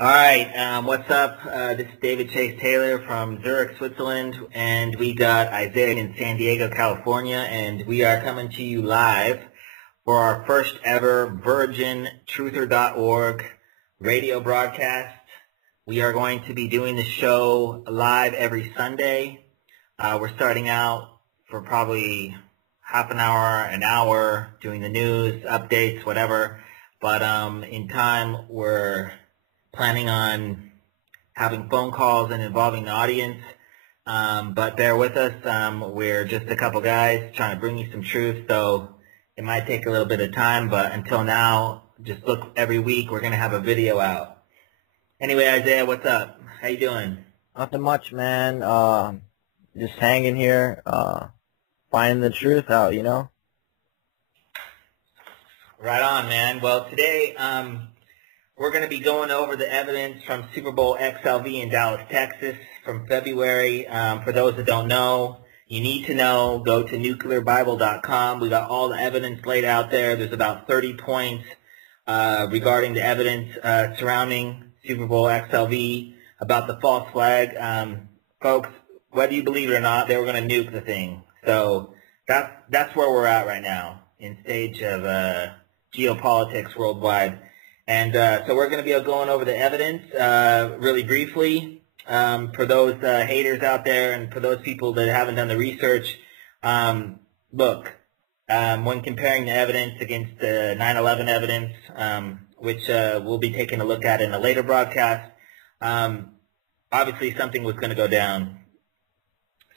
All right, what's up? This is David Chase Taylor from Zurich, Switzerland, and we got Isaiah in San Diego, California, and we are coming to you live for our first ever Virgin Truther.org radio broadcast. We are going to be doing the show live every Sunday. We're starting out for probably half an hour, doing the news, updates, whatever. But in time, we're planning on having phone calls and involving the audience. But bear with us. We're just a couple guys trying to bring you some truth, so it might take a little bit of time. But until now, just look every week. We're going to have a video out. Anyway, Isaiah, what's up? How you doing? Nothing much, man. Just hanging here, finding the truth out, you know? Right on, man. Well, today we're going to be going over the evidence from Super Bowl XLV in Dallas, Texas from February. For those that don't know, you need to know, go to nuclearbible.com. We got all the evidence laid out there. There's about 30 points regarding the evidence surrounding Super Bowl XLV about the false flag. Folks, whether you believe it or not, they were going to nuke the thing. So that's where we're at right now in stage of geopolitics worldwide. And so we're going to be going over the evidence really briefly. For those haters out there and for those people that haven't done the research, look, when comparing the evidence against the 9/11 evidence, which we'll be taking a look at in a later broadcast, obviously something was going to go down.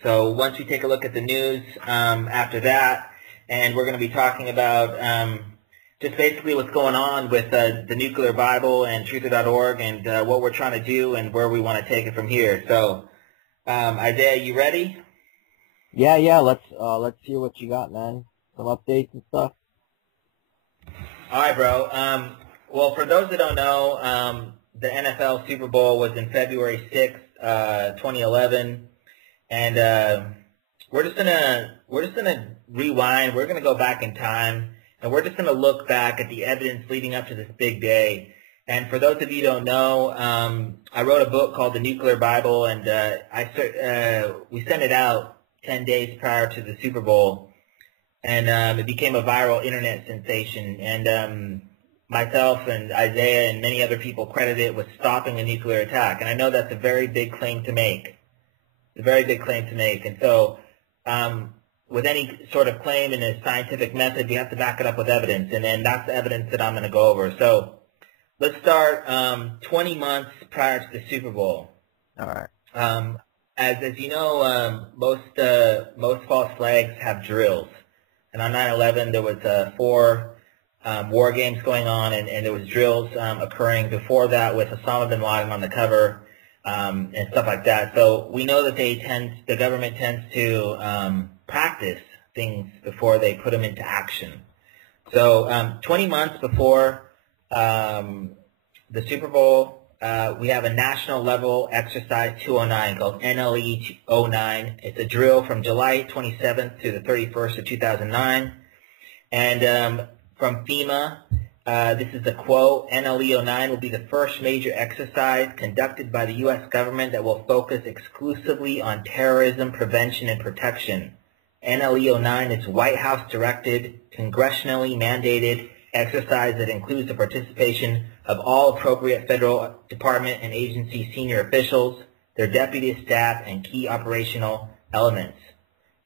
So once we take a look at the news after that, and we're going to be talking about just basically what's going on with the Nuclear Bible and Truther.org and what we're trying to do and where we want to take it from here. So, Isaiah, you ready? Yeah. Let's hear what you got, man. Some updates and stuff. All right, bro. Well, for those that don't know, the NFL Super Bowl was in February 6th, 2011, and we're just gonna rewind. We're gonna go back in time. And we're just going to look back at the evidence leading up to this big day. And for those of you who don't know, I wrote a book called The Nuclear Bible, and we sent it out 10 days prior to the Super Bowl. And it became a viral internet sensation. And myself and Isaiah and many other people credit it with stopping a nuclear attack. And I know that's a very big claim to make. It's a very big claim to make. And so with any sort of claim in a scientific method, you have to back it up with evidence, and then that's the evidence that I'm going to go over. So let's start 20 months prior to the Super Bowl. All right. As you know, most false flags have drills, and on 9/11 there was 4 war games going on, and there was drills occurring before that with Osama bin Laden on the cover and stuff like that. So we know that the government tends to practice things before they put them into action. So 20 months before the Super Bowl, we have a national level exercise 209 called NLE-09. It's a drill from July 27th to the 31st of 2009. And from FEMA, this is the quote, NLE-09 will be the first major exercise conducted by the U.S. government that will focus exclusively on terrorism prevention and protection. NLE-09 is White House-directed, congressionally mandated exercise that includes the participation of all appropriate federal department and agency senior officials, their deputy staff, and key operational elements.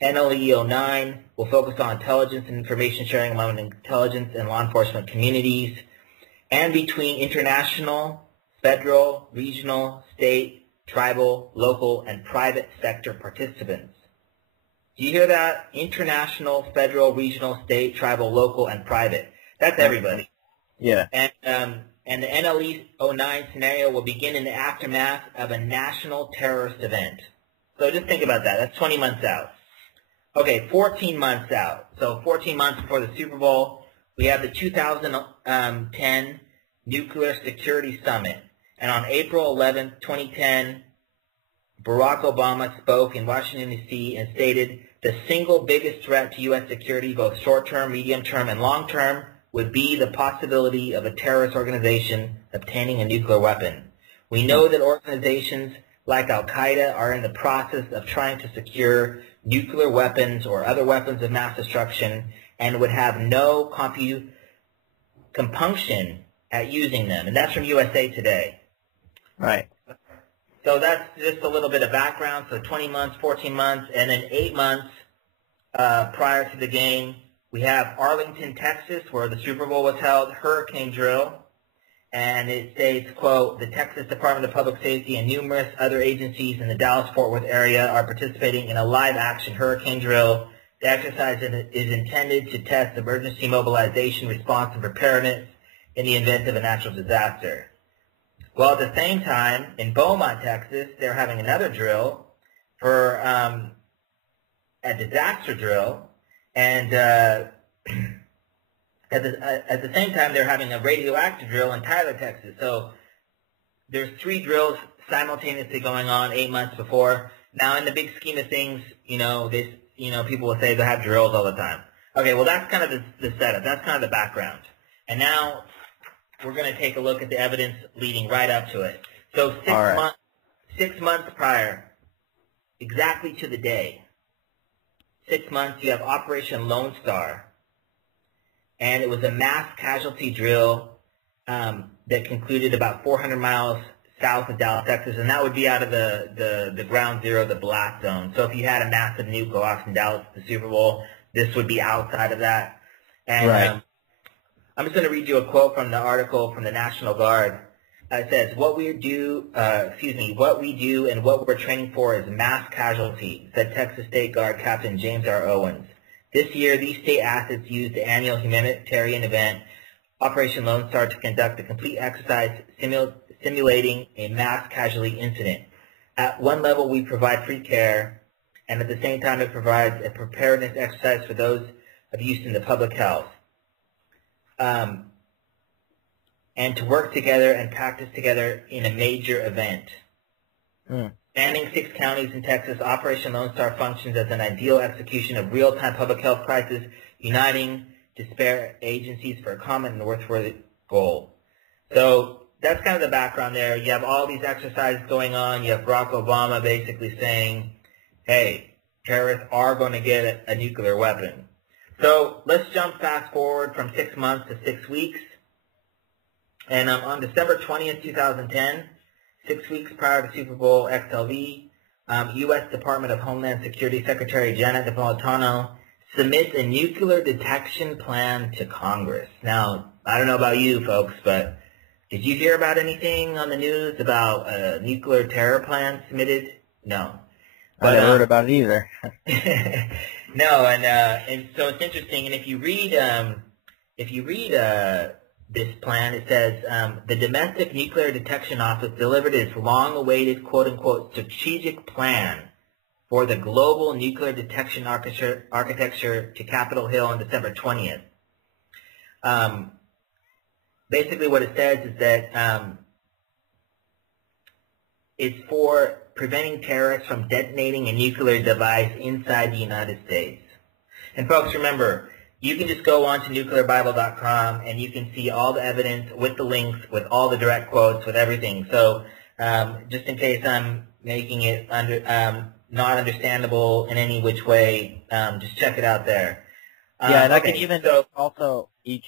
NLE-09 will focus on intelligence and information sharing among intelligence and law enforcement communities and between international, federal, regional, state, tribal, local, and private sector participants. Do you hear that? International, federal, regional, state, tribal, local, and private. That's everybody. Yeah. And the NLE-09 scenario will begin in the aftermath of a national terrorist event. So just think about that. That's 20 months out. Okay, 14 months out. So 14 months before the Super Bowl, we have the 2010 Nuclear Security Summit. And on April 11, 2010, Barack Obama spoke in Washington, D.C. and stated the single biggest threat to U.S. security, both short-term, medium-term, and long-term, would be the possibility of a terrorist organization obtaining a nuclear weapon. We know that organizations like Al-Qaeda are in the process of trying to secure nuclear weapons or other weapons of mass destruction and would have no compunction at using them. And that's from USA Today. Right. So that's just a little bit of background. So 20 months, 14 months, and then 8 months prior to the game, we have Arlington, Texas, where the Super Bowl was held, hurricane drill. And it states, quote, the Texas Department of Public Safety and numerous other agencies in the Dallas-Fort Worth area are participating in a live-action hurricane drill. The exercise is intended to test emergency mobilization, response, and preparedness in the event of a natural disaster. Well, at the same time, in Beaumont, Texas, they're having another drill for a disaster drill, and at the same time, they're having a radioactive drill in Tyler, Texas. So there's 3 drills simultaneously going on 8 months before. Now, in the big scheme of things, people will say they have drills all the time. Okay, well, that's kind of the setup. That's kind of the background. And now we're going to take a look at the evidence leading right up to it. So 6 months prior, exactly to the day, 6 months, you have Operation Lone Star. And it was a mass casualty drill that concluded about 400 miles south of Dallas, Texas, and that would be out of the ground zero, the blast zone. So if you had a massive nuke go off in Dallas at the Super Bowl, this would be outside of that. And right. I'm just going to read you a quote from the article from the National Guard. It says, what we do and what we're training for is mass casualty, said Texas State Guard Captain James R. Owens. This year, these state assets used the annual humanitarian event, Operation Lone Star, to conduct a complete exercise simulating a mass casualty incident. At one level, we provide free care, and at the same time, it provides a preparedness exercise for those of use in the public health. And to work together and practice together in a major event. Spanning 6 counties in Texas, Operation Lone Star functions as an ideal execution of real-time public health crisis, uniting disparate agencies for a common and worthwhile goal. So that's kind of the background there. You have all these exercises going on. You have Barack Obama basically saying, hey, terrorists are going to get a nuclear weapon. So let's jump fast forward from 6 months to 6 weeks. And on December 20th, 2010, 6 weeks prior to Super Bowl XLV, U.S. Department of Homeland Security Secretary Janet Napolitano submits a nuclear detection plan to Congress. Now, I don't know about you folks, but did you hear about anything on the news about a nuclear terror plan submitted? No. I haven't heard about it either. No, and so it's interesting. And if you read this plan, it says the Domestic Nuclear Detection Office delivered its long-awaited quote-unquote strategic plan for the global nuclear detection architecture to Capitol Hill on December 20th. Basically what it says is that it's for preventing terrorists from detonating a nuclear device inside the United States. And folks, remember, you can just go on to nuclearbible.com and you can see all the evidence with the links, with all the direct quotes, with everything. So just in case I'm making it not understandable in any which way, just check it out there. Yeah, and I can even also each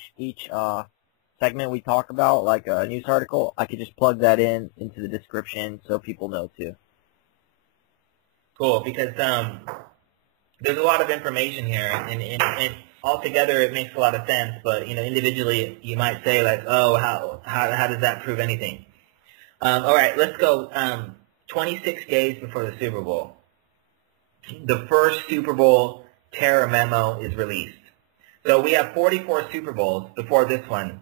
segment we talk about, like a news article, I could just plug that into the description so people know too. Cool, because there's a lot of information here, and altogether it makes a lot of sense, but individually you might say like, oh, how does that prove anything? All right, let's go. 26 days before the Super Bowl, the first Super Bowl terror memo is released. So we have 44 Super Bowls before this one,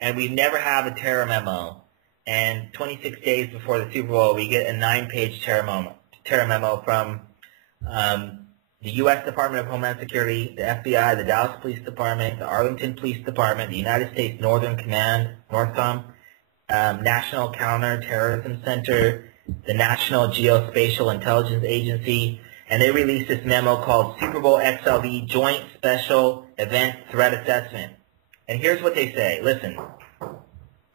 and we never have a terror memo. And 26 days before the Super Bowl, we get a 9-page terror memo from the U.S. Department of Homeland Security, the FBI, the Dallas Police Department, the Arlington Police Department, the United States Northern Command, NORTHCOM, National Counterterrorism Center, the National Geospatial Intelligence Agency, and they released this memo called Super Bowl XLV Joint Special Event Threat Assessment. And here's what they say. Listen.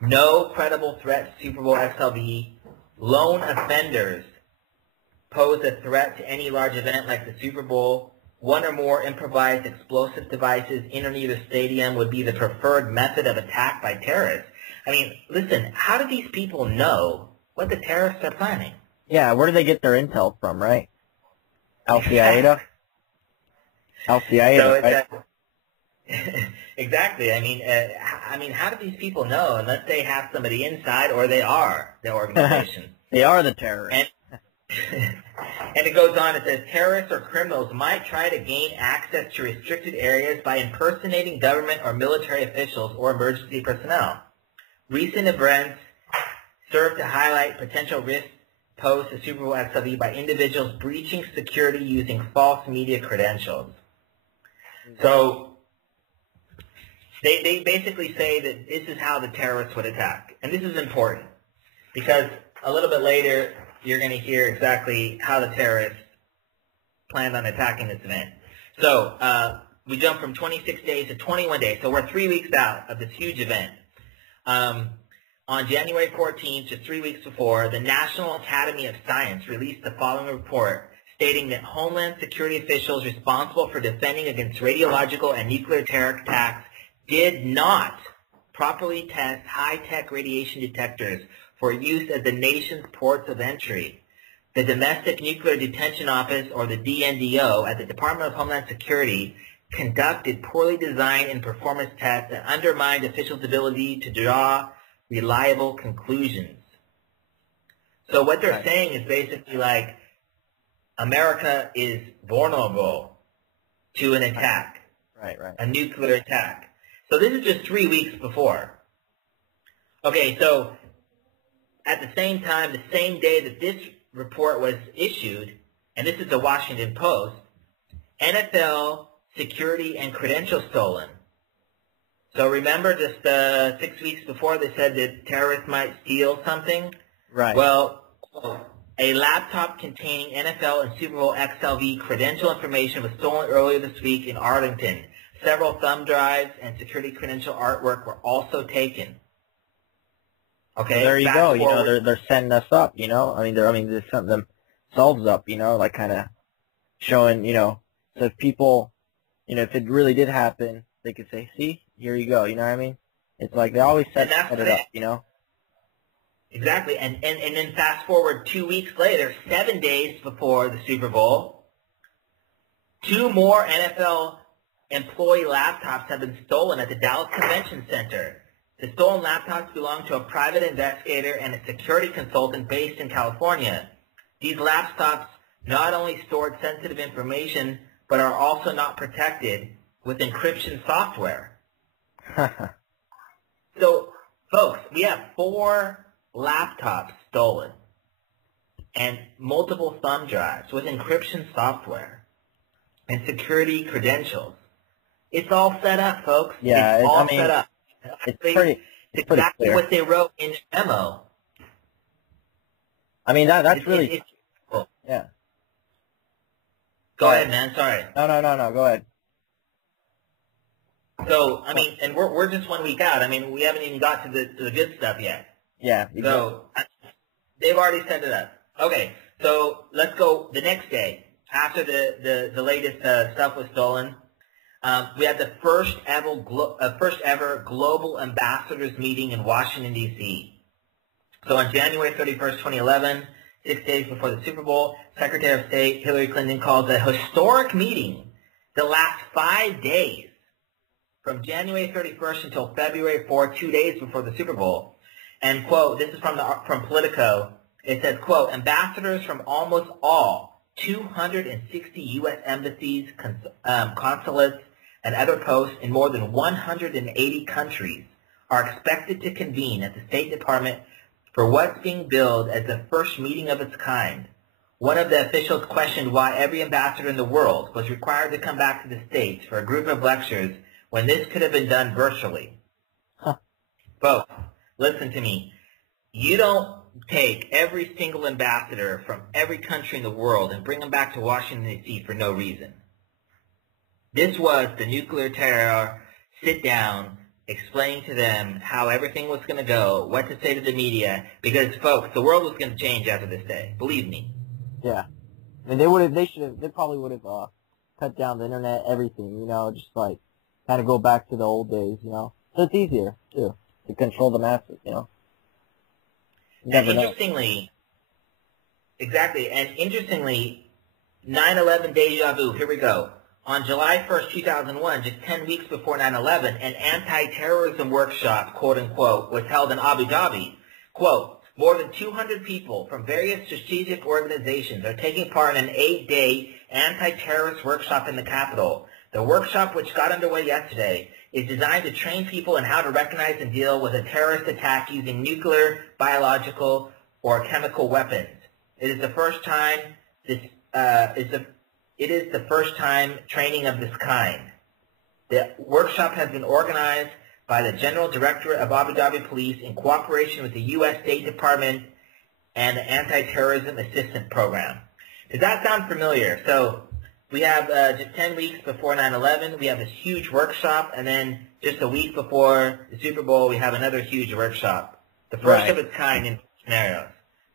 No credible threat to Super Bowl XLV. Lone offenders pose a threat to any large event like the Super Bowl. One or more improvised explosive devices in or near the stadium would be the preferred method of attack by terrorists. I mean, listen, how do these people know what the terrorists are planning? Yeah, where do they get their intel from, right? Al-Qaeda? Al-Qaeda, right? Exactly. I mean, how do these people know unless they have somebody inside or they are the organization? They are the terrorists. And it goes on, it says, terrorists or criminals might try to gain access to restricted areas by impersonating government or military officials or emergency personnel. Recent events serve to highlight potential risks posed to Super Bowl XLV by individuals breaching security using false media credentials. So they basically say that this is how the terrorists would attack. And this is important because a little bit later you're going to hear exactly how the terrorists planned on attacking this event. So we jump from 26 days to 21 days. So we're 3 weeks out of this huge event. On January 14th, just 3 weeks before, the National Academy of Science released the following report stating that Homeland Security officials responsible for defending against radiological and nuclear terror attacks did not properly test high-tech radiation detectors for use at the nation's ports of entry. The Domestic Nuclear Detention Office, or the DNDO, at the Department of Homeland Security conducted poorly designed and performance tests that undermined officials' ability to draw reliable conclusions. So what they're saying is basically like America is vulnerable to an attack, a nuclear attack. So this is just 3 weeks before. Okay, so at the same time, the same day that this report was issued, and this is the Washington Post, NFL security and credentials stolen. So remember just 6 weeks before they said that terrorists might steal something? Right. Well, a laptop containing NFL and Super Bowl XLV credential information was stolen earlier this week in Arlington. Several thumb drives and security credential artwork were also taken. Okay. So there you go. You know, they're setting us up. You know, they're setting themselves up. You know, like kind of showing. You know, so if people, you know, if it really did happen, they could say, "See, here you go." You know what I mean? It's like they always set it up. You know. Exactly, and then fast forward 2 weeks later, 7 days before the Super Bowl, 2 more NFL employee laptops have been stolen at the Dallas Convention Center. The stolen laptops belong to a private investigator and a security consultant based in California. These laptops not only stored sensitive information, but are also not protected with encryption software. So, folks, we have 4 laptops stolen and multiple thumb drives with encryption software and security credentials. It's all set up, folks. Yeah, it's all set up. It's pretty exactly clear. what they wrote in the memo. I mean, that's really it's cool. Yeah. Go ahead, man. Sorry. No. Go ahead. So, I mean, and we're just 1 week out. I mean, we haven't even got to the good stuff yet. Yeah. So they've already set it up. Okay, so let's go the next day after the latest stuff was stolen. We had the first ever global ambassadors meeting in Washington D.C. So on January 31st, 2011, 6 days before the Super Bowl, Secretary of State Hillary Clinton called a historic meeting that lasts 5 days, from January 31st until February 4th, 2 days before the Super Bowl. And, quote, this is from Politico. It says, quote, ambassadors from almost all 260 U.S. embassies, consulates, and other posts in more than 180 countries are expected to convene at the State Department for what's being billed as the first meeting of its kind. One of the officials questioned why every ambassador in the world was required to come back to the States for a group of lectures when this could have been done virtually. Folks, listen to me. You don't take every single ambassador from every country in the world and bring them back to Washington, D.C. for no reason. This was the nuclear terror sit-down explaining to them how everything was going to go, what to say to the media, because, folks, the world was going to change after this day. Believe me. Yeah. I mean, they probably would have cut down the internet, everything, just like kind of go back to the old days, So it's easier, too, to control the masses, You And interestingly, exactly, and interestingly, 9/11 deja vu, here we go. On July 1st, 2001, just 10 weeks before 9/11, an anti-terrorism workshop, quote-unquote, was held in Abu Dhabi. Quote, more than 200 people from various strategic organizations are taking part in an 8-day anti-terrorist workshop in the capital. The workshop, which got underway yesterday, is designed to train people in how to recognize and deal with a terrorist attack using nuclear, biological, or chemical weapons. It is the first time training of this kind. The workshop has been organized by the General Directorate of Abu Dhabi Police in cooperation with the U.S. State Department and the Anti-Terrorism Assistance Program. Does that sound familiar? So we have just 10 weeks before 9/11, we have this huge workshop, and then just a week before the Super Bowl, we have another huge workshop. The first of its kind in scenarios.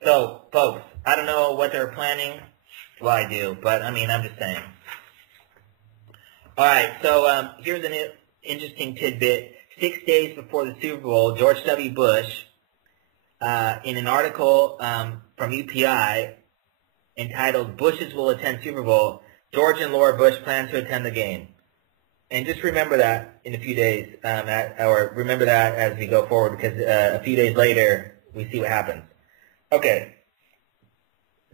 So, folks, I don't know what they're planning. Well, I do, but, I'm just saying. All right, so here's an interesting tidbit. 6 days before the Super Bowl, George W. Bush, in an article from UPI entitled Bushes Will Attend Super Bowl, George and Laura Bush plan to attend the game. And just remember that in a few days, or remember that as we go forward, because a few days later, we see what happens. Okay.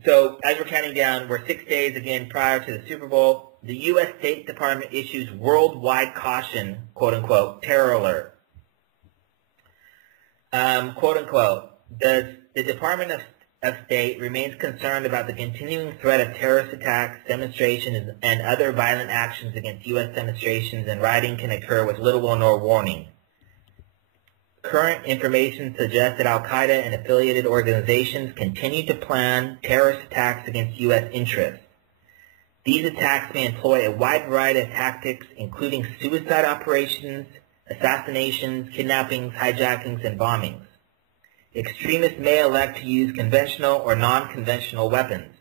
So as we're counting down, we're 6 days again prior to the Super Bowl. The U.S. State Department issues worldwide caution, quote-unquote, terror alert. Quote-unquote, the Department of State remains concerned about the continuing threat of terrorist attacks, demonstrations, and other violent actions against U.S. demonstrations and rioting can occur with little or no warning. Current information suggests that al-Qaeda and affiliated organizations continue to plan terrorist attacks against U.S. interests. These attacks may employ a wide variety of tactics, including suicide operations, assassinations, kidnappings, hijackings, and bombings. Extremists may elect to use conventional or non-conventional weapons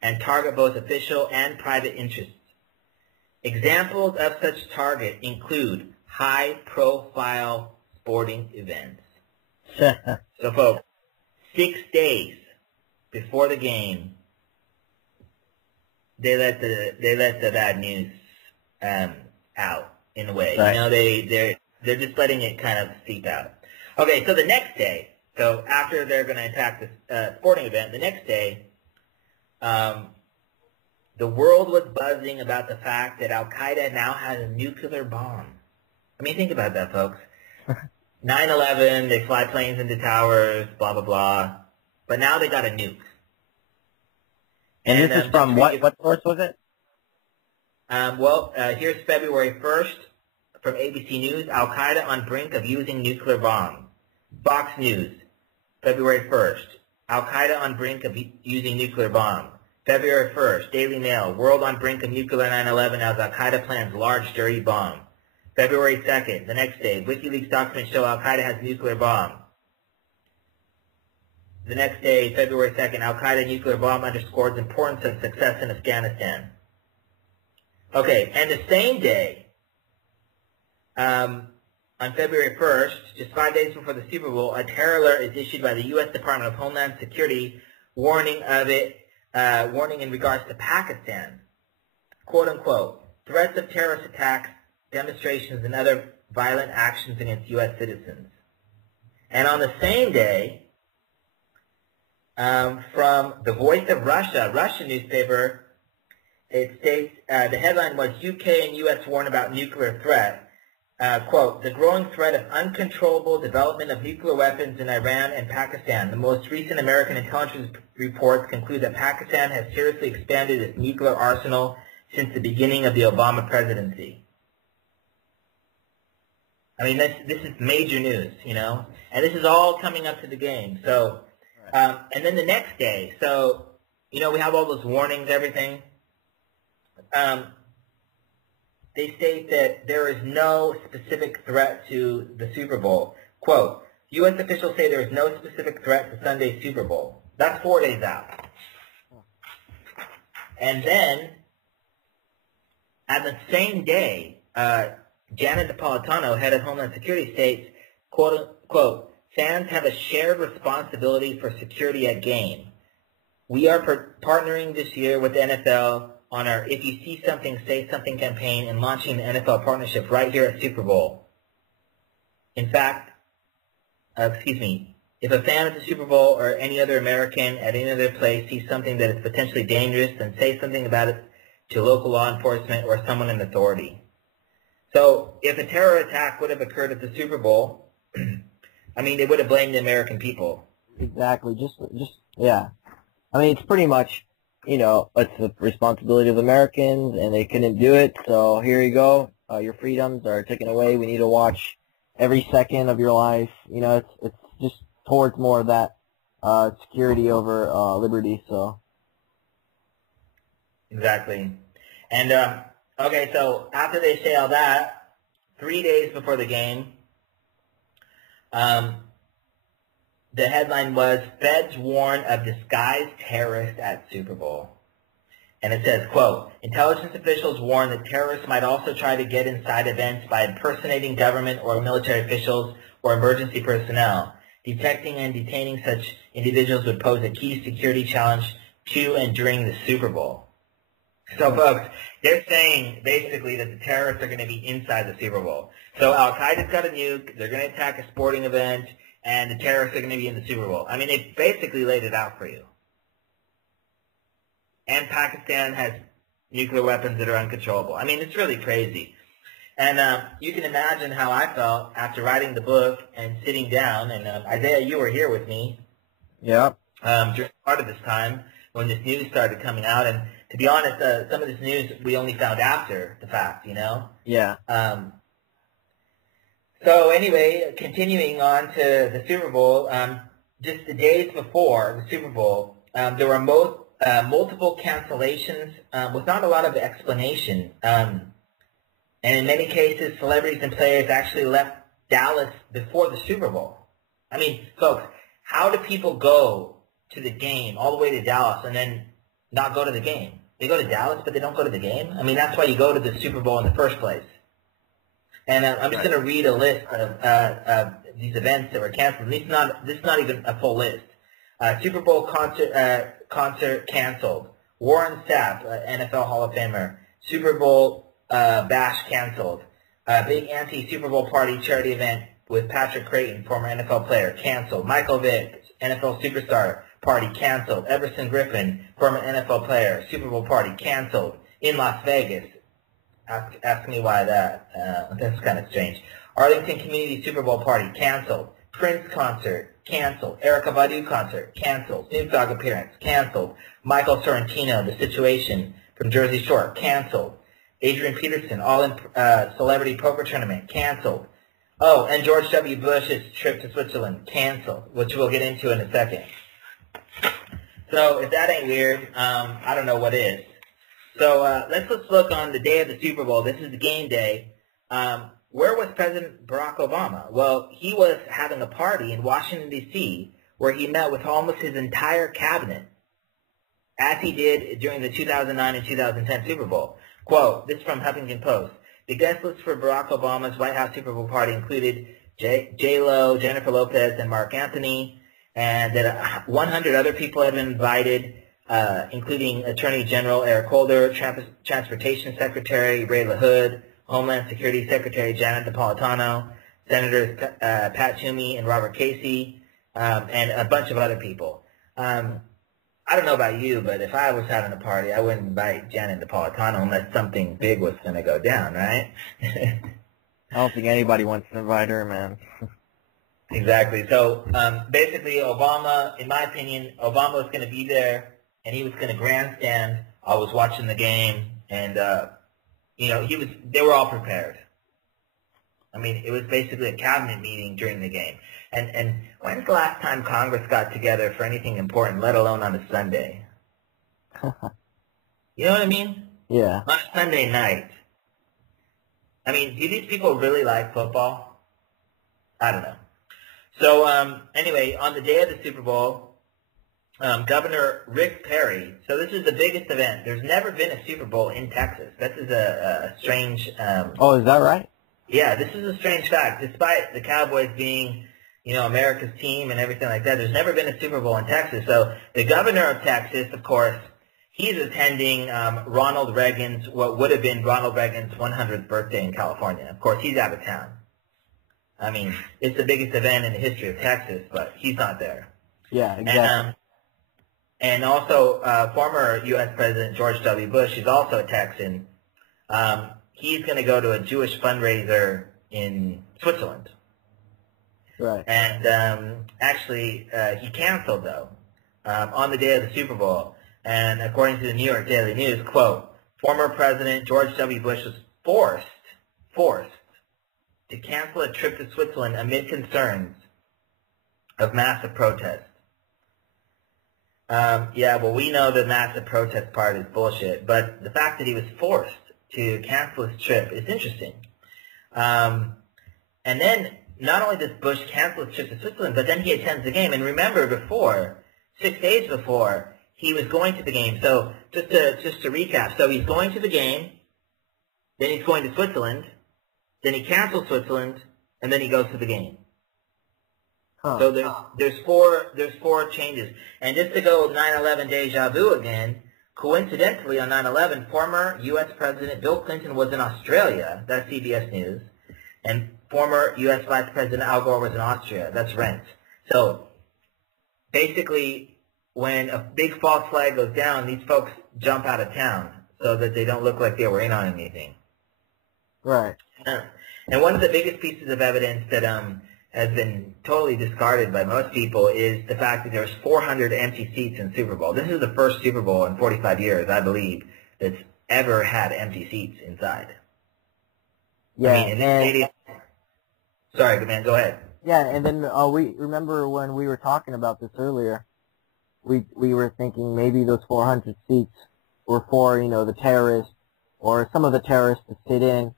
and target both official and private interests. Examples of such target include high-profile sporting events. So, folks, 6 days before the game, they let the bad news out in a way. Right. They're just letting it kind of seep out. Okay, so the next day, so after they're going to attack this sporting event, the next day, the world was buzzing about the fact that al-Qaeda now has a nuclear bomb. Think about that, folks. 9/11, they fly planes into towers, blah, blah, blah. But now they got a nuke. And this is from what source was it? Here's February 1st from ABC News. Al-Qaeda on brink of using nuclear bomb. Fox News, February 1st. Al-Qaeda on brink of using nuclear bomb. February 1st, Daily Mail. World on brink of nuclear 9/11 as Al-Qaeda plans large dirty bomb. February 2nd, the next day, WikiLeaks documents show al-Qaeda has a nuclear bomb. The next day, February 2nd, al-Qaeda nuclear bomb underscores importance of success in Afghanistan. Okay, and the same day, on February 1st, just 5 days before the Super Bowl, a terror alert is issued by the U.S. Department of Homeland Security warning in regards to Pakistan. Quote unquote, threats of terrorist attacks, demonstrations, and other violent actions against U.S. citizens. And on the same day, from the Voice of Russia, Russian newspaper, it states, the headline was, UK and U.S. warn about nuclear threat. Quote, the growing threat of uncontrollable development of nuclear weapons in Iran and Pakistan. The most recent American intelligence reports conclude that Pakistan has seriously expanded its nuclear arsenal since the beginning of the Obama presidency. This is major news, and this is all coming up to the game. So, and then the next day, so, we have all those warnings, everything. they state that there is no specific threat to the Super Bowl. Quote, U.S. officials say there is no specific threat to Sunday's Super Bowl. That's 4 days out. And then, at the same day, Janet Napolitano, head of Homeland Security, states, quote, fans have a shared responsibility for security at game. We are partnering this year with the NFL on our If You See Something, Say Something campaign and launching the NFL partnership right here at Super Bowl. In fact, if a fan of the Super Bowl or any other American at any other place sees something that is potentially dangerous, then say something about it to local law enforcement or someone in authority. So if a terror attack would have occurred at the Super Bowl, I mean, they would have blamed the American people. Exactly. Yeah. I mean, it's pretty much, it's the responsibility of Americans, and they couldn't do it, so here you go. Your freedoms are taken away. We need to watch every second of your life. It's just towards more of that security over liberty, so. Exactly. And, okay, so after they say all that, 3 days before the game, the headline was, Feds warn of disguised terrorists at Super Bowl. And it says, quote, intelligence officials warn that terrorists might also try to get inside events by impersonating government or military officials or emergency personnel. Detecting and detaining such individuals would pose a key security challenge to and during the Super Bowl. So, folks, they're saying basically that the terrorists are going to be inside the Super Bowl. So Al-Qaeda's got a nuke, they're going to attack a sporting event, and the terrorists are going to be in the Super Bowl. I mean, they basically laid it out for you. And Pakistan has nuclear weapons that are uncontrollable. I mean, it's really crazy. And you can imagine how I felt after writing the book and sitting down. And Isaiah, you were here with me. Yeah. During part of this time when this news started coming out. And to be honest, some of this news we only found after the fact, Yeah. So anyway, continuing on to the Super Bowl, just the days before the Super Bowl, there were multiple cancellations with not a lot of explanation. And in many cases, celebrities and players actually left Dallas before the Super Bowl. I mean, folks, how do people go to the game all the way to Dallas and then not go to the game? They go to Dallas, but they don't go to the game? I mean, that's why you go to the Super Bowl in the first place. And I'm just going to read a list of these events that were canceled. This is not even a full list. Super Bowl concert canceled. Warren Sapp, NFL Hall of Famer. Super Bowl bash canceled. Big anti-Super Bowl party charity event with Patrick Creighton, former NFL player, canceled. Michael Vick, NFL superstar, party canceled. Everson Griffin, former NFL player, Super Bowl party canceled in Las Vegas. Ask me why that. That's kind of strange. Arlington Community Super Bowl party canceled. Prince concert canceled. Erykah Badu concert canceled. Snoop Dogg appearance canceled. Michael Sorrentino, The Situation from Jersey Shore canceled. Adrian Peterson, All-In Celebrity Poker Tournament canceled. Oh, and George W. Bush's trip to Switzerland canceled, which we'll get into in a second. So if that ain't weird, I don't know what is. So let's look on the day of the Super Bowl. This is the game day. Where was President Barack Obama? Well, he was having a party in Washington, D.C., where he met with almost his entire cabinet, as he did during the 2009 and 2010 Super Bowl. Quote, this is from Huffington Post. The guest list for Barack Obama's White House Super Bowl party included J-Lo, Jennifer Lopez, and Mark Anthony, and that 100 other people had been invited, including Attorney General Eric Holder, Transportation Secretary Ray LaHood, Homeland Security Secretary Janet Napolitano, Senators Pat Toomey and Robert Casey, and a bunch of other people. I don't know about you, but if I was having a party, I wouldn't invite Janet Napolitano unless something big was going to go down, right? I don't think anybody wants to invite her, man. Exactly. So basically, Obama, in my opinion, Obama was going to be there, and he was going to grandstand. I was watching the game, and they were all prepared. I mean, it was basically a cabinet meeting during the game. And when's the last time Congress got together for anything important, let alone on a Sunday? You know what I mean? Yeah. On a Sunday night. I mean, do these people really like football? I don't know. So anyway, on the day of the Super Bowl, Governor Rick Perry, so this is the biggest event. There's never been a Super Bowl in Texas. This is a strange... oh, is that right? Yeah, this is a strange fact. Despite the Cowboys being, America's team and everything like that, there's never been a Super Bowl in Texas. So the governor of Texas, of course, he's attending what would have been Ronald Reagan's 100th birthday in California. Of course, he's out of town. I mean, it's the biggest event in the history of Texas, but he's not there. Yeah, exactly. And also, former U.S. President George W. Bush is also a Texan. He's going to go to a Jewish fundraiser in Switzerland. Right. And actually, he canceled, though, on the day of the Super Bowl. And according to the New York Daily News, quote, former President George W. Bush was forced to cancel a trip to Switzerland amid concerns of massive protests. Yeah, well, we know the massive protest part is bullshit, but the fact that he was forced to cancel his trip is interesting. And then not only does Bush cancel his trip to Switzerland, but then he attends the game. And remember, 6 days before, he was going to the game. So just to recap, so he's going to the game, then he's going to Switzerland, then he cancels Switzerland, and then he goes to the game. Huh. So there's four changes. And just to go 9/11 deja vu again, coincidentally on 9/11, former U.S. President Bill Clinton was in Australia. That's CBS News. And former U.S. Vice President Al Gore was in Austria. That's Rent. So basically, when a big false flag goes down, these folks jump out of town so that they don't look like they were in on anything. Right. And one of the biggest pieces of evidence that has been totally discarded by most people is the fact that there's 400 empty seats in Super Bowl. This is the first Super Bowl in 45 years, I believe, that's ever had empty seats inside. Yeah. I mean, in this stadium... Sorry, man, go ahead. Yeah, and then we remember when we were talking about this earlier, we were thinking maybe those 400 seats were for, the terrorists or some of the terrorists to sit in.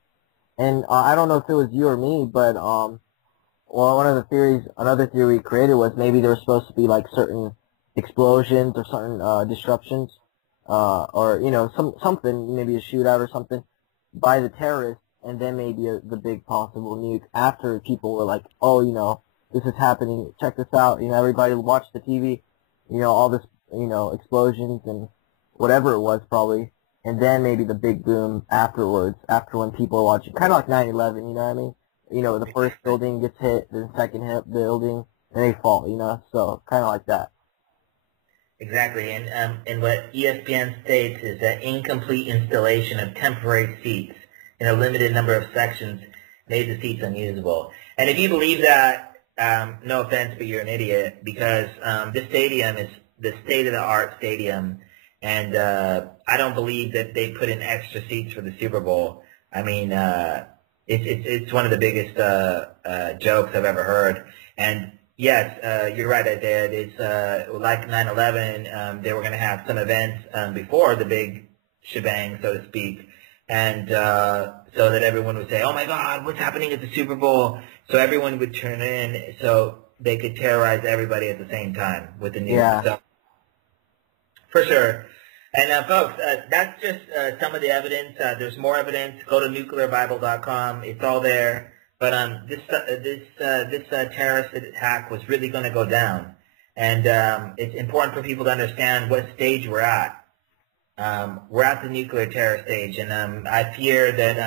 And I don't know if it was you or me, but another theory we created was maybe there was supposed to be like certain explosions or certain disruptions, or something, maybe a shootout or something by the terrorists, and then maybe the big possible nuke after people were like, oh, this is happening, check this out, everybody watch the TV, all this, explosions and whatever it was probably. And then maybe the big boom afterwards, after when people are watching, kind of like 9/11, you know what I mean? The first building gets hit, the second building, and they fall, so kind of like that. Exactly, and what ESPN states is that incomplete installation of temporary seats in a limited number of sections made the seats unusable. And if you believe that, no offense, but you're an idiot, because this stadium is the state-of-the-art stadium. And I don't believe that they put in extra seats for the Super Bowl. I mean, it's one of the biggest jokes I've ever heard. And yes, you're right, Isaiah. It's like 9/11. They were going to have some events before the big shebang, so to speak, and so that everyone would say, "Oh my God, what's happening at the Super Bowl?" So everyone would turn in, so they could terrorize everybody at the same time with the news. Yeah. So, for sure. And folks, that's just some of the evidence. There's more evidence. Go to nuclearbible.com. It's all there. But this terrorist attack was really going to go down, and it's important for people to understand what stage we're at. We're at the nuclear terror stage, and I fear that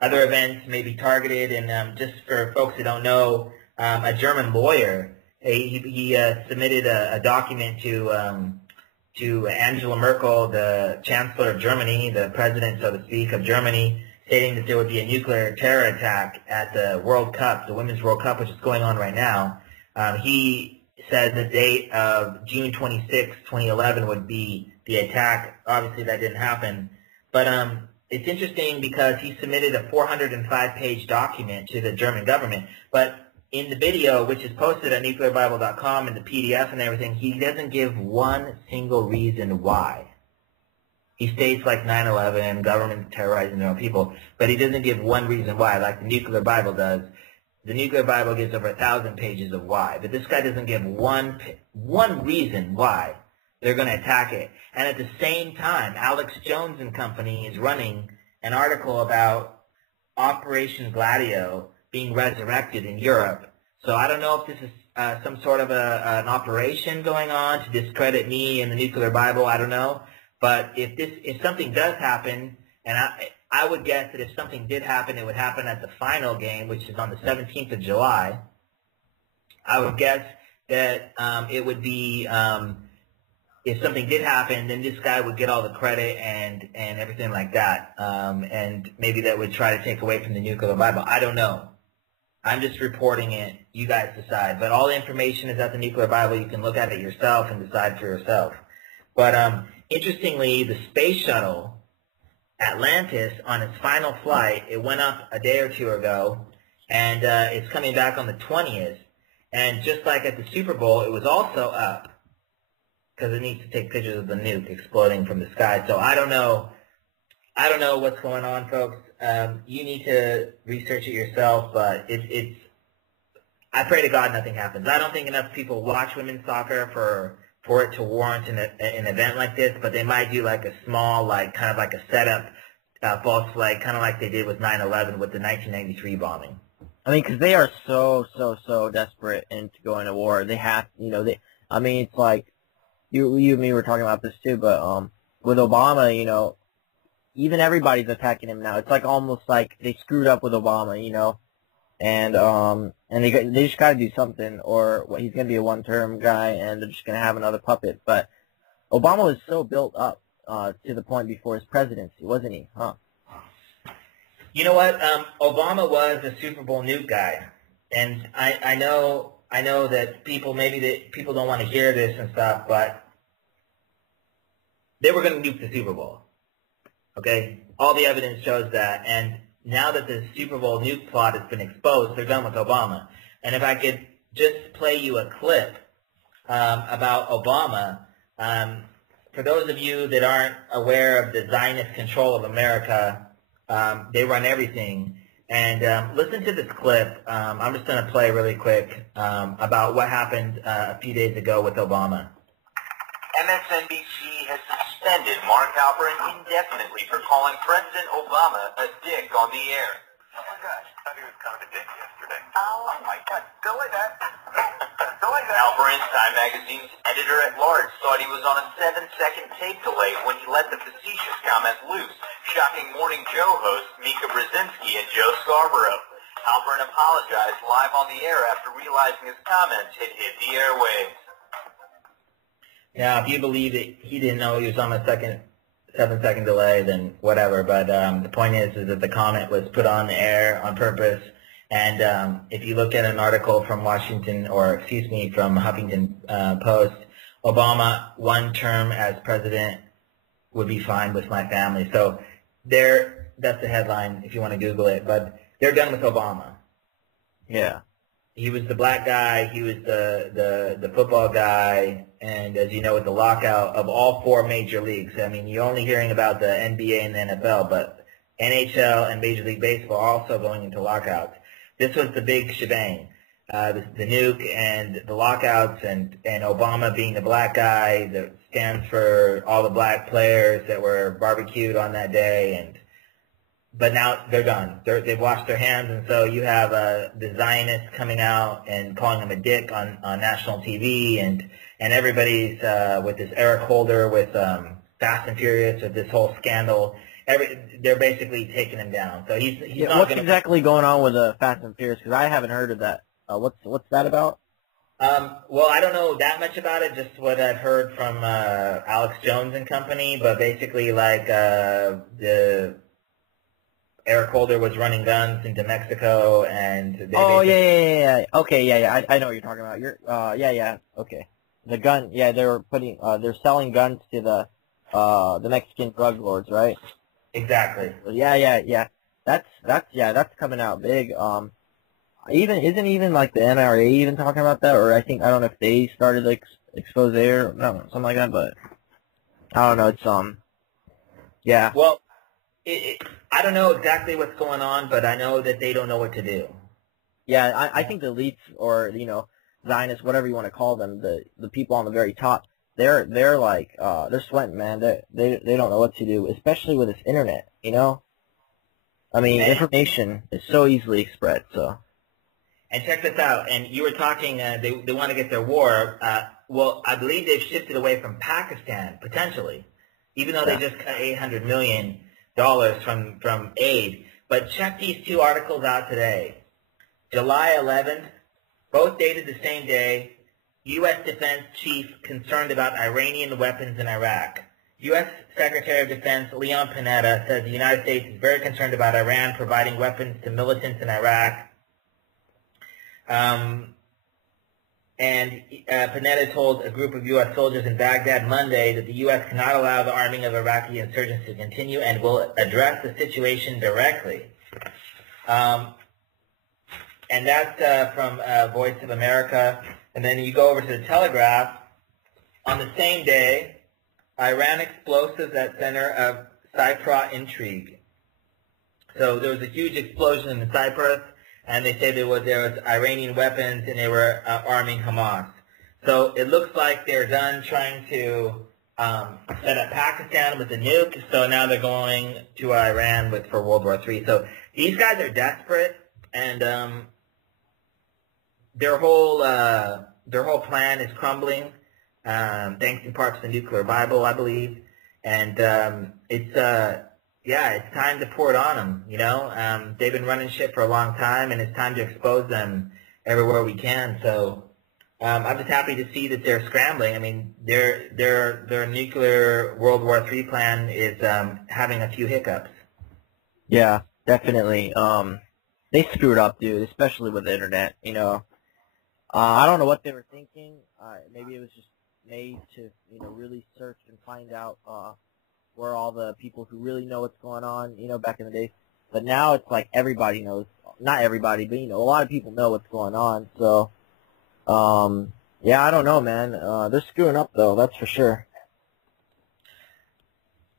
other events may be targeted. And just for folks who don't know, a German lawyer he submitted a document to Angela Merkel, the Chancellor of Germany, the President, so to speak, of Germany, stating that there would be a nuclear terror attack at the World Cup, the Women's World Cup, which is going on right now. He said the date of June 26, 2011 would be the attack. Obviously, that didn't happen. But it's interesting because he submitted a 405-page document to the German government. But in the video, which is posted at nuclearbible.com, and the PDF and everything, he doesn't give one single reason why. He states like 9/11, government terrorizing their own people, but he doesn't give one reason why, like the Nuclear Bible does. The Nuclear Bible gives over 1,000 pages of why, but this guy doesn't give one reason why they're going to attack it. And at the same time, Alex Jones and company is running an article about Operation Gladio being resurrected in Europe. So I don't know if this is some sort of an operation going on to discredit me and the Nuclear Bible. I don't know. But if something does happen, and I would guess that if something did happen, it would happen at the final game, which is on the 17th of July. I would guess that it would be, if something did happen, then this guy would get all the credit and everything like that. And maybe that would try to take away from the Nuclear Bible. I don't know. I'm just reporting it. You guys decide. But all the information is at the Nuclear Bible. You can look at it yourself and decide for yourself. But interestingly, the space shuttle Atlantis, on its final flight, it went up a day or two ago, and it's coming back on the 20th. And just like at the Super Bowl, it was also up because it needs to take pictures of the nuke exploding from the sky. So I don't know what's going on, folks. You need to research it yourself, but it's. I pray to God nothing happens. I don't think enough people watch women's soccer for it to warrant an event like this, but they might do like a small, like kind of like a setup false flag, kind of like they did with 9/11 with the 1993 bombing. I mean, because they are so desperate into going to war. They have, I mean, it's like, you and me were talking about this too, but with Obama, even everybody's attacking him now. It's like almost like they screwed up with Obama, and they just got to do something, or he's going to be a one-term guy, and they're just going to have another puppet. But Obama was so built up to the point before his presidency, wasn't he? Huh? You know what? Obama was a Super Bowl nuke guy, and I know that people people don't want to hear this and stuff, but they were going to nuke the Super Bowl. Okay, all the evidence shows that, and now that the Super Bowl nuke plot has been exposed, they're done with Obama. And if I could just play you a clip about Obama, for those of you that aren't aware of the Zionist control of America, they run everything. And listen to this clip. I'm just going to play really quick about what happened a few days ago with Obama. MSNBC has suspended Mark Halperin indefinitely for calling President Obama a dick on the air. Oh my gosh, I thought he was kind of a dick yesterday. Oh my God, don't like that. Don't like that. Halperin, Time Magazine's editor-at-large, thought he was on a 7-second tape delay when he let the facetious comments loose, shocking Morning Joe hosts Mika Brzezinski and Joe Scarborough. Halperin apologized live on the air after realizing his comments had hit the airwaves. Now, if you believe that he didn't know he was on a 7-second delay, then whatever. But the point is that the comment was put on the air on purpose. And if you look at an article from from Huffington Post, Obama, one term as president would be fine with my family. So that's the headline if you want to Google it. But they're done with Obama. Yeah. He was the black guy, he was the football guy, and as you know, with the lockout of all 4 major leagues, I mean, you're only hearing about the NBA and the NFL, but NHL and Major League Baseball are also going into lockouts. This was the big shebang, the nuke and the lockouts, and Obama being the black guy that stands for all the black players that were barbecued on that day, but now they're done. They've washed their hands, and so you have the Zionists coming out and calling him a dick on national TV, and everybody's with this Eric Holder with Fast and Furious with this whole scandal. They're basically taking him down. So he's not. What's exactly going on with Fast and Furious? Because I haven't heard of that. What's that about? Well, I don't know that much about it, just what I've heard from Alex Jones and company, but basically like the Eric Holder was running guns into Mexico, and yeah. Okay, yeah. I know what you're talking about. Okay. The gun, they're selling guns to the Mexican drug lords, right? Exactly. Yeah. That's coming out big. Isn't like the NRA even talking about that, or I don't know if they started like expose air, no, something like that, but I don't know. It's Yeah. Well, I don't know exactly what's going on, but I know that they don't know what to do. Yeah, I think the elites or, Zionists, whatever you want to call them, the people on the very top, they're like, they're sweating, man. They don't know what to do, especially with this internet, I mean, information is so easily spread, so. And check this out, and you were talking, they want to get their war, well, I believe they've shifted away from Pakistan, potentially, even though they just cut $800 million from aid. But check these two articles out today. July 11th, both dated the same day, U.S. Defense Chief concerned about Iranian weapons in Iraq. U.S. Secretary of Defense Leon Panetta says the United States is very concerned about Iran providing weapons to militants in Iraq. And Panetta told a group of U.S. soldiers in Baghdad Monday that the U.S. cannot allow the arming of Iraqi insurgents to continue and will address the situation directly. And that's from Voice of America. And then you go over to the Telegraph. On the same day, Iran explosives at center of Cyprus intrigue. So there was a huge explosion in Cyprus, and they say there was Iranian weapons, and they were arming Hamas. So it looks like they're done trying to set up Pakistan with a nuke. So now they're going to Iran for World War III. So these guys are desperate, and their whole plan is crumbling, thanks in part to the nuclear Bible, I believe. And it's time to pour it on them. They've been running shit for a long time, and it's time to expose them everywhere we can. So I'm just happy to see that they're scrambling. I mean, their nuclear World War III plan is having a few hiccups. Yeah, definitely. They screwed up, dude, especially with the internet. I don't know what they were thinking. Maybe it was just made to, really search and find out where all the people who really know what's going on, back in the day. But now it's like everybody knows. Not everybody, but, a lot of people know what's going on. So, I don't know, man. They're screwing up, though. That's for sure.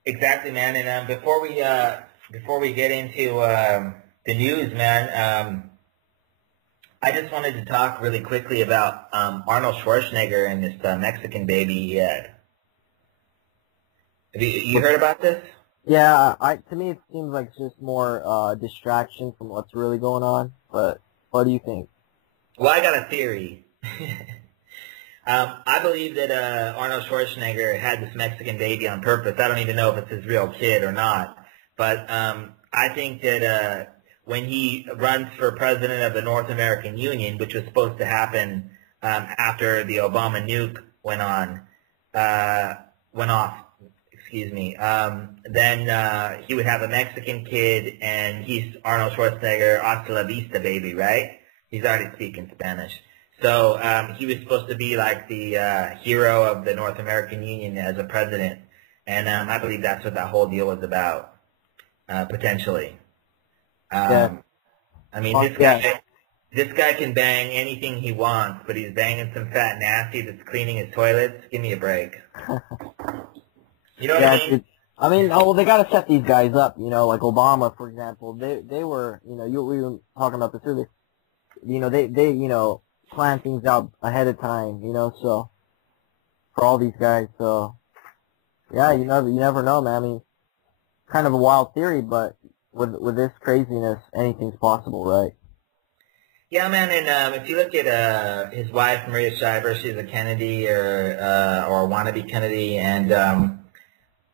Exactly, man. And before we get into the news, man, I just wanted to talk really quickly about Arnold Schwarzenegger and this Mexican baby he had. Have you heard about this? Yeah, to me it seems like it's just more distraction from what's really going on. But what do you think? Well, I got a theory. I believe that Arnold Schwarzenegger had this Mexican baby on purpose. I don't even know if it's his real kid or not. But I think that when he runs for president of the North American Union, which was supposed to happen after the Obama nuke went off, then he would have a Mexican kid, and he's Arnold Schwarzenegger, hasta la vista, baby, right? He's already speaking Spanish. So he was supposed to be like the hero of the North American Union as a president, and I believe that's what that whole deal was about, potentially. Yeah. I mean, this guy can bang anything he wants, but he's banging some fat nasty that's cleaning his toilets. Give me a break. You know what I mean? I mean, they got to set these guys up, like Obama, for example. They were, we were talking about this earlier. They plan things out ahead of time, so for all these guys. So yeah, you never know, man. I mean, kind of a wild theory, but with this craziness, anything's possible, right? Yeah, man, and if you look at his wife, Maria Shriver, she's a Kennedy or a wannabe Kennedy, and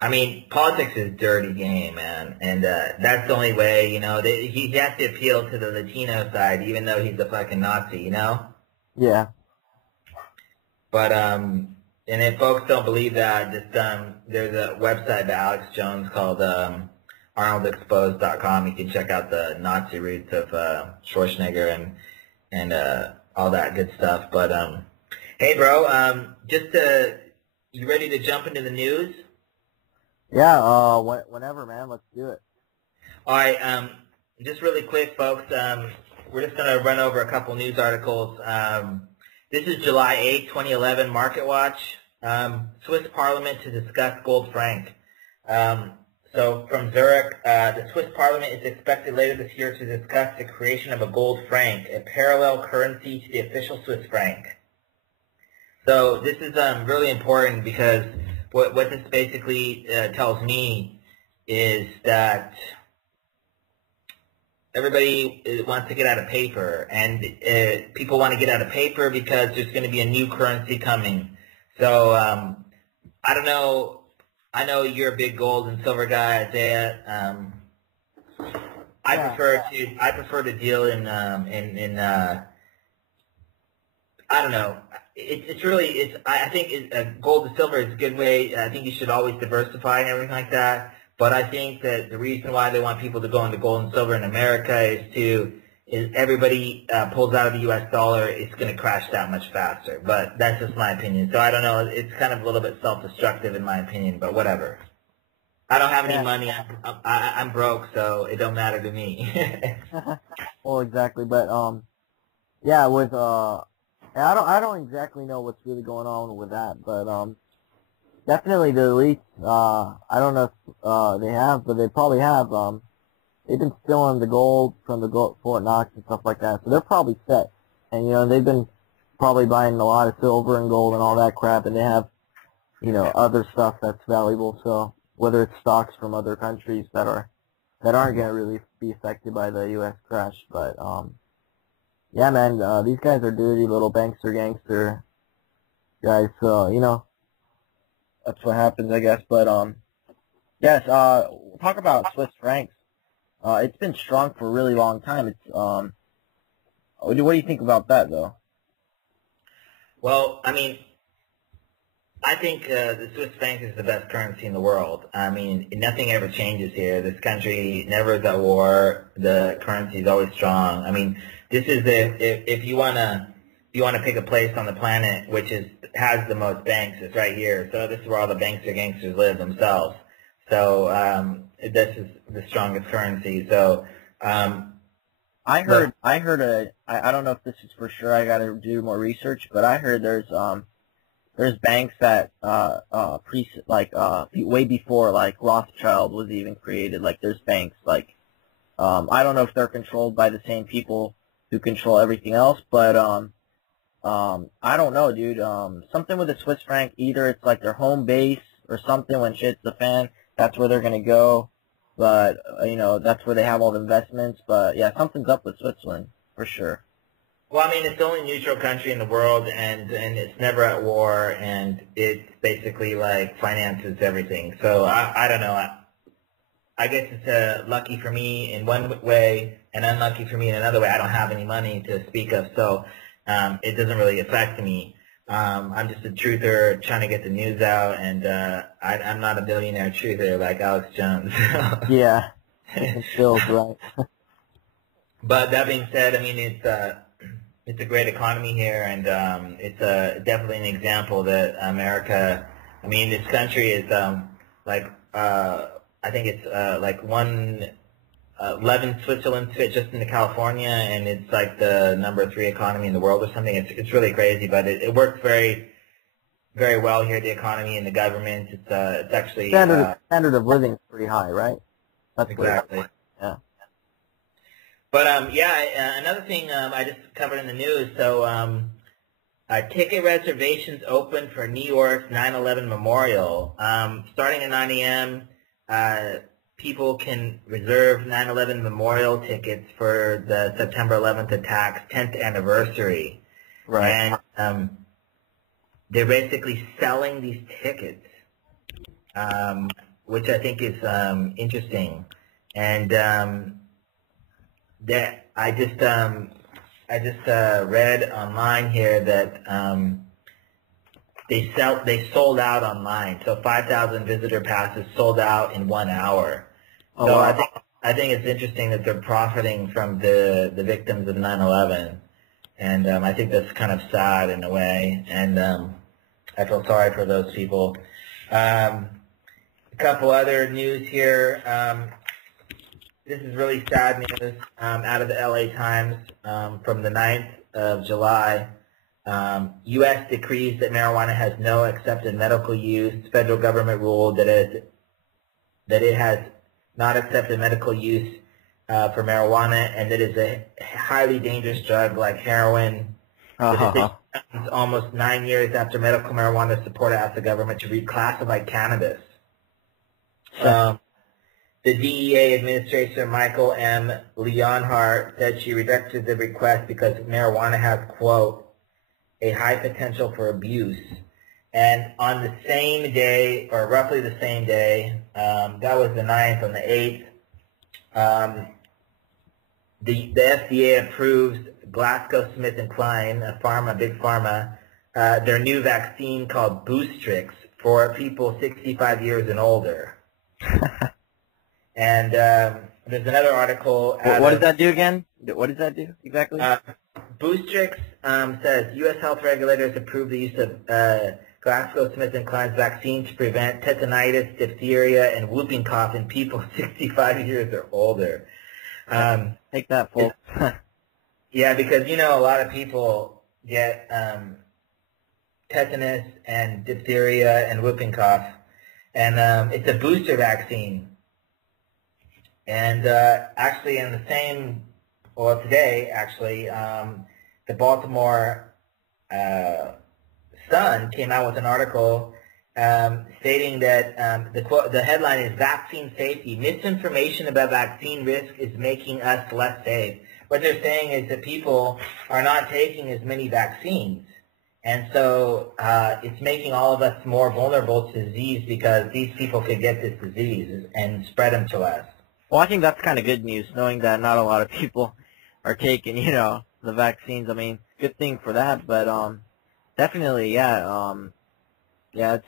I mean, politics is a dirty game, man, and that's the only way, he has to appeal to the Latino side, even though he's a fucking Nazi, Yeah. But, and if folks don't believe that, just, there's a website by Alex Jones called ArnoldExposed.com. You can check out the Nazi roots of Schwarzenegger and all that good stuff. But, hey, bro, you ready to jump into the news? Yeah, whenever, man. Let's do it. All right, just really quick, folks, we're just going to run over a couple news articles. This is July 8, 2011, Market Watch. Swiss Parliament to discuss gold franc. So from Zurich, the Swiss Parliament is expected later this year to discuss the creation of a gold franc, a parallel currency to the official Swiss franc. So this is really important because what this basically tells me is that everybody wants to get out of paper, and people want to get out of paper because there's going to be a new currency coming. So I don't know. I know you're a big gold and silver guy, Isaiah. I prefer to deal in I don't know. I think gold and silver is a good way. I think you should always diversify and everything like that. But I think that the reason why they want people to go into gold and silver in America is everybody pulls out of the U.S. dollar, it's going to crash that much faster. But that's just my opinion. So I don't know. It's kind of a little bit self-destructive in my opinion, but whatever. I don't have any money. I'm broke, so it don't matter to me. Well, exactly. But yeah, with I don't exactly know what's really going on with that, but definitely the elites. I don't know if they have, but they probably have. They've been stealing the gold from the Fort Knox and stuff like that, so they're probably set. And, you know, they've been probably buying a lot of silver and gold and all that crap, and they have, you know, other stuff that's valuable. So whether it's stocks from other countries that aren't going to really be affected by the U.S. crash. But, yeah, man, these guys are dirty little bankster gangster guys, so, you know, that's what happens, I guess. But, yes, we'll talk about Swiss francs. It's been strong for a really long time. It's what do you think about that, though? Well, I mean, I think the Swiss franc is the best currency in the world. I mean, nothing ever changes here. This country never is at war. The currency is always strong. I mean, this is if you wanna pick a place on the planet which has the most banks, it's right here. So this is where all the gangsters live themselves. So this is the strongest currency. So I heard I don't know if this is for sure. I got to do more research, but I heard there's banks that way before like Rothschild was even created. Like there's banks like I don't know if they're controlled by the same people who control everything else, but I don't know, dude. Something with the Swiss franc, either it's like their home base or something. When shit's the fan, that's where they're gonna go. But you know, that's where they have all the investments. But yeah, something's up with Switzerland for sure. Well, I mean, it's the only neutral country in the world, and it's never at war, and it basically like finances everything. So I don't know. I guess it's lucky for me in one way and unlucky for me in another way. I don't have any money to speak of, so it doesn't really affect me. I'm just a truther trying to get the news out, and I'm not a billionaire truther like Alex Jones. Yeah, it feels right. But that being said, I mean, it's a great economy here, and it's definitely an example that America, I mean, this country is I think it's like 11 Switzerland fit just into California, and it's like the number 3 economy in the world or something. It's really crazy, but it works very, very well here. The economy and the government. It's actually standard of living is pretty high, right? That's exactly. Yeah. But yeah, another thing I just covered in the news. So ticket reservations open for New York's 9/11 memorial. Starting at 9 a.m., people can reserve 9/11 memorial tickets for the September 11th attacks 10th anniversary. Right. And they're basically selling these tickets, which I think is interesting. And that I just read online here that they sold out online. So 5,000 visitor passes sold out in 1 hour. Oh, so wow. I think it's interesting that they're profiting from the victims of 9/11, and I think that's kind of sad in a way, and I feel sorry for those people. A couple other news here. This is really sad news out of the LA Times from the 9th of July. U.S. decrees that marijuana has no accepted medical use. Federal government ruled that that it has not accepted medical use for marijuana, and that it's a highly dangerous drug like heroin. The decision comes almost 9 years after medical marijuana supported asked the government to reclassify cannabis. The DEA Administrator Michael M. Leonhardt said she rejected the request because marijuana has, quote, a high potential for abuse. And on the same day, or roughly the same day, that was the 9th, on the 8th, the FDA approves GlaxoSmithKline, a big pharma, their new vaccine called Boostrix for people 65 years and older. And there's another article. What does that do again? What does that do exactly? Boostrix says U.S. health regulators approved the use of GlaxoSmithKline's vaccine to prevent tetanitis, diphtheria, and whooping cough in people 65 years or older. Take that, folks. Yeah, because, you know, a lot of people get tetanus and diphtheria and whooping cough. And it's a booster vaccine. And actually in the same, well, today, actually, the Baltimore Sun came out with an article stating that the headline is "Vaccine Safety. Misinformation about vaccine risk is making us less safe." What they're saying is that people are not taking as many vaccines. And so it's making all of us more vulnerable to disease because these people could get this disease and spread them to us. Well, I think that's kind of good news, knowing that not a lot of people are taking, you know, the vaccines. I mean, good thing for that, but definitely, yeah, that's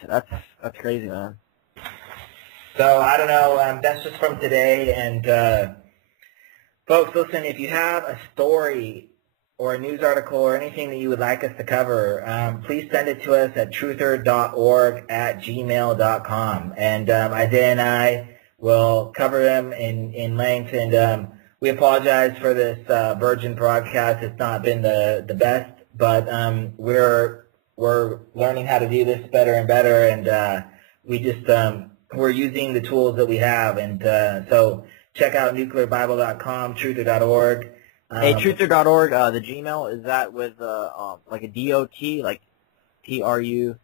crazy, man. So I don't know. That's just from today, and folks, listen. If you have a story or a news article or anything that you would like us to cover, please send it to us at truther.org@gmail.com, and Isaiah and I will cover them in length. And we apologize for this virgin broadcast. It's not been the best, but we're learning how to do this better and better, and we're using the tools that we have. And so check out nuclearbible.com, truther.org. Hey, truther.org, the Gmail, is that with like a DOT, like TRUTH,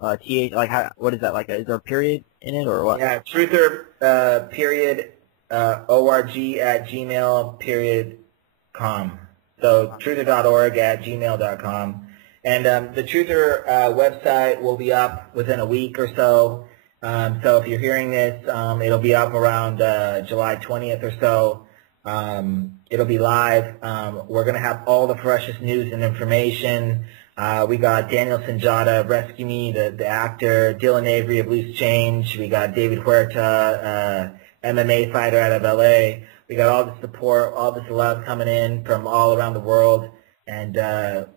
like how, what is that, like is there a period in it or what? Yeah, truther period org@gmail period com. So truther.org@gmail.com. And the Truther website will be up within a week or so. So if you're hearing this, it'll be up around July 20th or so. It'll be live. We're going to have all the freshest news and information. We got Daniel Sanjata, Rescue Me, the actor, Dylan Avery of Loose Change. We got David Huerta, MMA fighter out of LA. We got all the support, all this love coming in from all around the world. And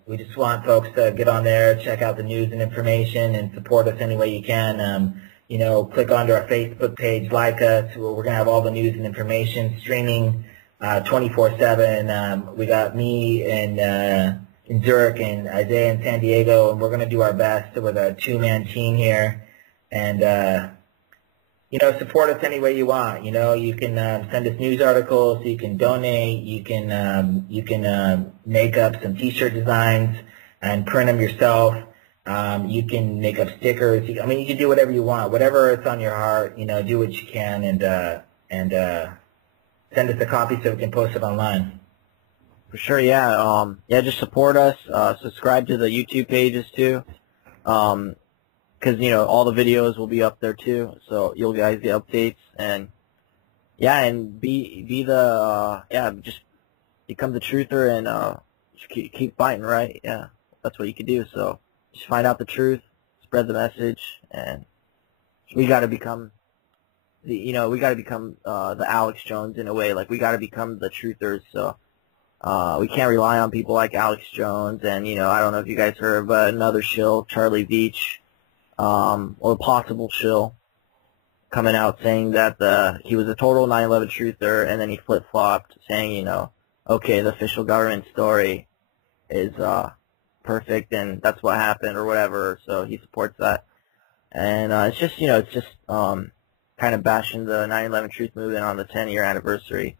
we just want folks to get on there, check out the news and information, and support us any way you can. You know, click onto our Facebook page, like us. We're going to have all the news and information streaming 24/7. We got me in Zurich and Isaiah in San Diego, and we're going to do our best with a two-man team here. And you know, support us any way you want. You know, you can send us news articles, you can donate, you can make up some T-shirt designs and print them yourself. You can make up stickers. I mean, you can do whatever you want, whatever is on your heart. You know, do what you can, and send us a copy so we can post it online. For sure, yeah. Yeah, just support us. Subscribe to the YouTube pages too. Because, you know, all the videos will be up there too, so you'll guys get updates. And yeah, and be the just become the truther, and just keep fighting, right? Yeah, that's what you can do. So just find out the truth, spread the message, and we got to become the Alex Jones in a way. Like, we got to become the truthers. So we can't rely on people like Alex Jones, and, you know, I don't know if you guys heard, but another shill, Charlie Veach. Or possible shill coming out saying that he was a total 9/11 truther, and then he flip-flopped saying, you know, okay, the official government story is perfect, and that's what happened or whatever, so he supports that. And it's just, you know, it's just kind kind of bashing the 9/11 Truth Movement on the 10-year anniversary.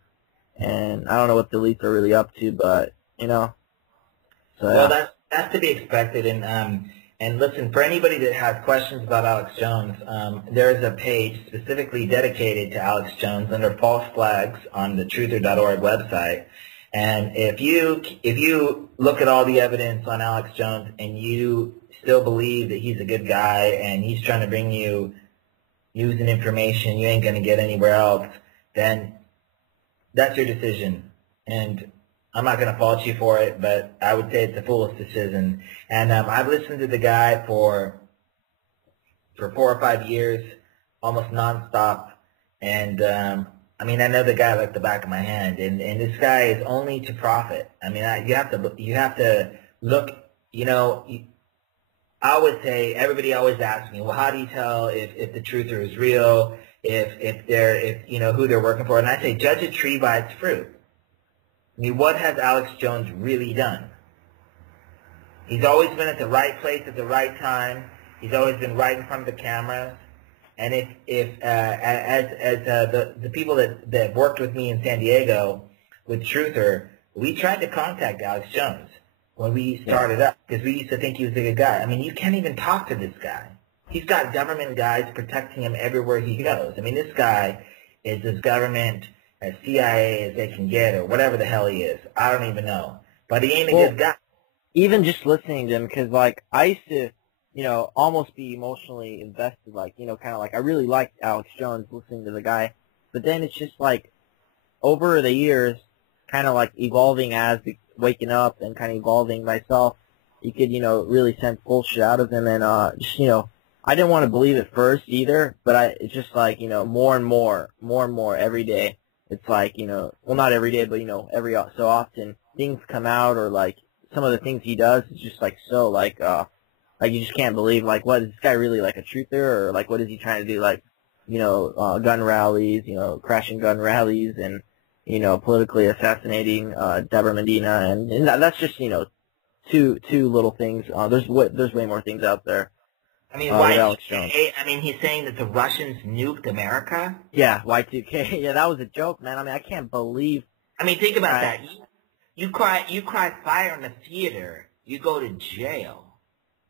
And I don't know what the elites are really up to, but, you know. So, well, that's to be expected. And listen, for anybody that has questions about Alex Jones, there is a page specifically dedicated to Alex Jones under false flags on the truther.org website. And if you look at all the evidence on Alex Jones and you still believe that he's a good guy and he's trying to bring you news and information you ain't going to get anywhere else, then that's your decision. And I'm not going to fault you for it, but I would say it's a foolish decision. And I've listened to the guy for 4 or 5 years, almost nonstop. And I mean, I know the guy like the back of my hand. And this guy is only to profit. I mean, you have to look. You know, I always say, everybody always asks me, well, how do you tell if the truther is real? If you know who they're working for? And I say, judge a tree by its fruit. I mean, what has Alex Jones really done? He's always been at the right place at the right time. He's always been right in front of the cameras. And as the people that worked with me in San Diego with Truther, we tried to contact Alex Jones when we started up because we used to think he was a good guy. I mean, you can't even talk to this guy. He's got government guys protecting him everywhere he goes. I mean, this guy is as government, as CIA as they can get, or whatever the hell he is. I don't even know. But he ain't a good guy. Even just listening to him, because, like, I used to, you know, almost be emotionally invested, like, you know, kind of like, I really liked Alex Jones listening to the guy. But then it's just, like, over the years, kind of, like, evolving as waking up and kind of evolving myself, you could, you know, really sense bullshit out of him. And, just, you know, I didn't want to believe it first either, but it's just, like, you know, more and more every day. It's like, you know, well, not every day, but, you know, every so often things come out, or, like, some of the things he does is just, like, so, like, you just can't believe, like, what, is this guy really, like, a truther, or, like, what is he trying to do, like, you know, gun rallies, you know, crashing gun rallies, and, you know, politically assassinating Deborah Medina, and that's just, you know, two little things. There's way more things out there. I mean, I mean, he's saying that the Russians nuked America? Yeah, Y2K. Yeah, that was a joke, man. I mean, I can't believe. I mean, think about that. You cry fire in the theater, you go to jail.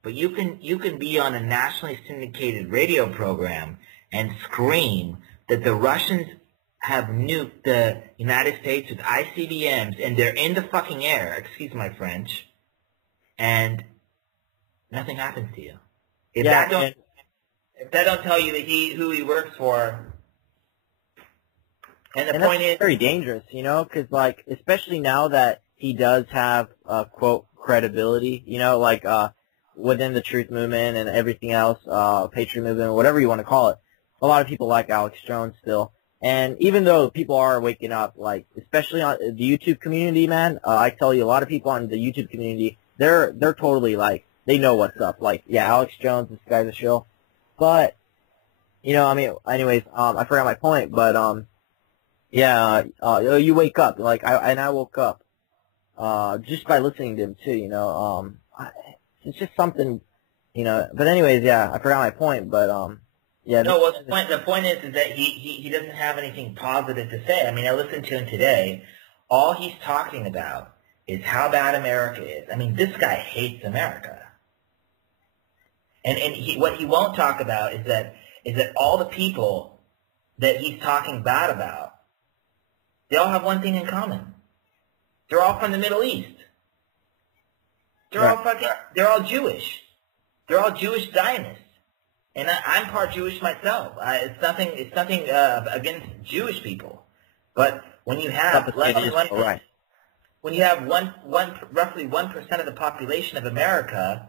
But you can be on a nationally syndicated radio program and scream that the Russians have nuked the United States with ICBMs and they're in the fucking air, excuse my French, and nothing happens to you. If that don't tell you that who he works for, and the point is very dangerous, you know, because, like, especially now that he does have quote credibility, you know, like within the truth movement and everything else, patriot movement, whatever you want to call it, a lot of people like Alex Jones still. And even though people are waking up, like, especially on the YouTube community, man, I tell you, a lot of people on the YouTube community, they're totally, like, they know what's up. Like, yeah, Alex Jones, this guy's a shill. But, you know, I mean, anyways, I forgot my point, but, yeah, you wake up, like, I woke up, just by listening to him, too, you know, it's just something, you know, but anyways, yeah, I forgot my point, but, yeah. No, well, the point is that he doesn't have anything positive to say. I mean, I listened to him today. All he's talking about is how bad America is. I mean, this guy hates America. And what he won't talk about is that all the people that he's talking bad about, they all have one thing in common. They're all from the Middle East. They're all Jewish. They're all Jewish Zionists. And I'm part Jewish myself. It's nothing against Jewish people. But when you have roughly 1% of the population of America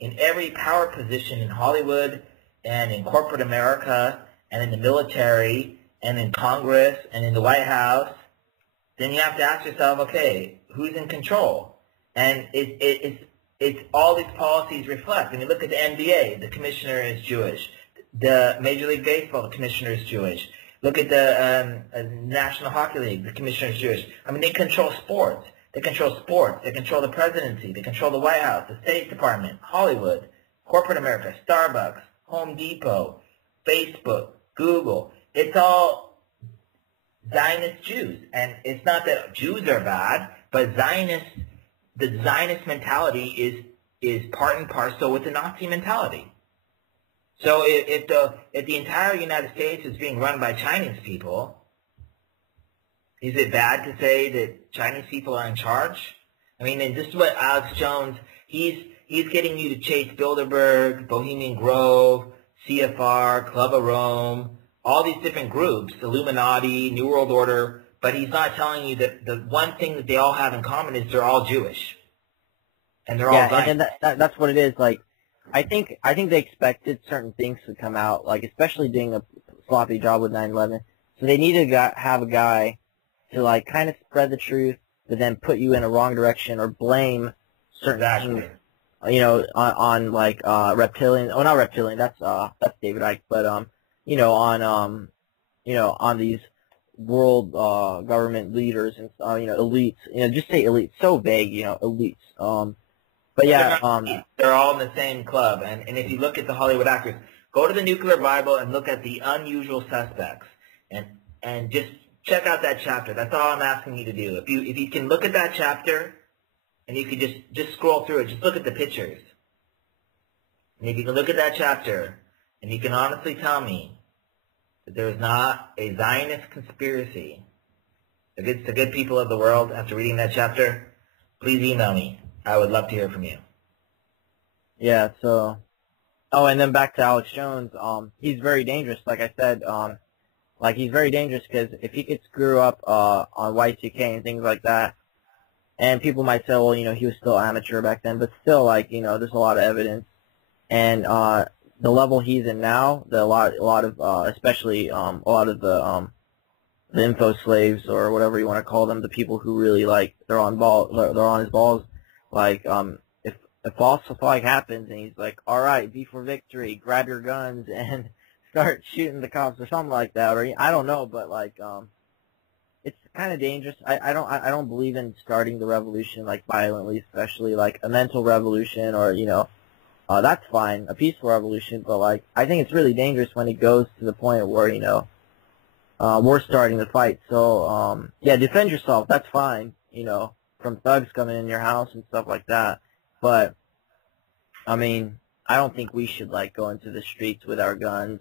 in every power position in Hollywood and in corporate America and in the military and in Congress and in the White House, then you have to ask yourself, okay, who's in control? And it's all these policies reflect. I mean, look at the NBA. The commissioner is Jewish. The Major League Baseball, the commissioner is Jewish. Look at the National Hockey League. The commissioner is Jewish. I mean, they control sports. They control sports. They control the presidency. They control the White House, the State Department, Hollywood, corporate America, Starbucks, Home Depot, Facebook, Google. it's all Zionist Jews. And it's not that Jews are bad, but the Zionist mentality is part and parcel with the Nazi mentality. So if the entire United States is being run by Chinese people, is it bad to say that Chinese people are in charge? I mean, and this is what Alex Jones, he's getting you to chase Bilderberg, Bohemian Grove, CFR, Club of Rome, all these different groups, Illuminati, New World Order, but he's not telling you that the one thing that they all have in common is they're all Jewish. And they're all Zionists. And that's what it is. Like, I think they expected certain things to come out, like especially doing a sloppy job with 9/11. So they needed to have a guy to like kind of spread the truth, but then put you in a wrong direction or blame certain things, you know, on like reptilian. Oh, not reptilian. That's David Icke. But you know, on these world government leaders and you know, elites. You know, just say elites. So vague. You know, elites. But yeah, they're all in the same club. And if you look at the Hollywood actors, go to the Nuclear Bible and look at the unusual suspects, and just check out that chapter. That's all I'm asking you to do. If you can look at that chapter, and you can just scroll through it, just look at the pictures. And if you can look at that chapter, and you can honestly tell me that there is not a Zionist conspiracy against the good people of the world after reading that chapter, please email me. I would love to hear from you. Yeah, so... Oh, and then back to Alex Jones. He's very dangerous, like I said. Like, he's very dangerous because if he could screw up on Y2K and things like that, and people might say, well, you know, he was still amateur back then, but still, like, you know, there's a lot of evidence. And the level he's in now, a lot of especially a lot of the info slaves or whatever you want to call them, the people who really, like, they're on his balls. Like, if false flag happens and he's like, all right, be for victory, grab your guns and start shooting the cops or something like that, or I don't know, but like, it's kind of dangerous. I don't believe in starting the revolution like violently, especially like a mental revolution or, you know, that's fine, a peaceful revolution, but like, I think it's really dangerous when it goes to the point where, you know, we're starting the fight. So, yeah, defend yourself, that's fine, you know, from thugs coming in your house and stuff like that. But, I mean, I don't think we should, like, go into the streets with our guns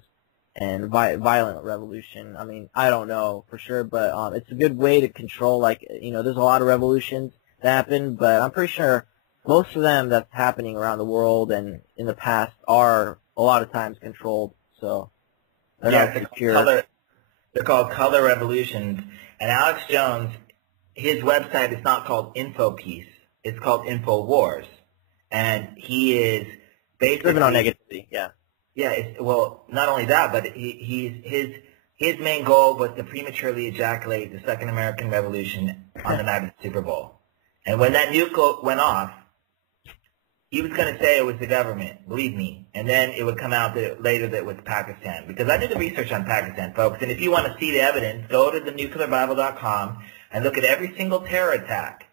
and violent revolution. I mean, I don't know for sure, but it's a good way to control, like, you know, there's a lot of revolutions that happen, but I'm pretty sure most of them that's happening around the world and in the past are a lot of times controlled, so they're not secure. They're called color revolutions, and Alex Jones, his website is not called InfoPeace. It's called InfoWars. And he is basically... Living on negativity, yeah. Yeah, well, not only that, but his main goal was to prematurely ejaculate the Second American Revolution on the night of the Super Bowl. And when that nuke went off, he was going to say it was the government, believe me. And then it would come out later that it was Pakistan. Because I did the research on Pakistan, folks. And if you want to see the evidence, go to thenuclearbible.com and look at every single terror attack,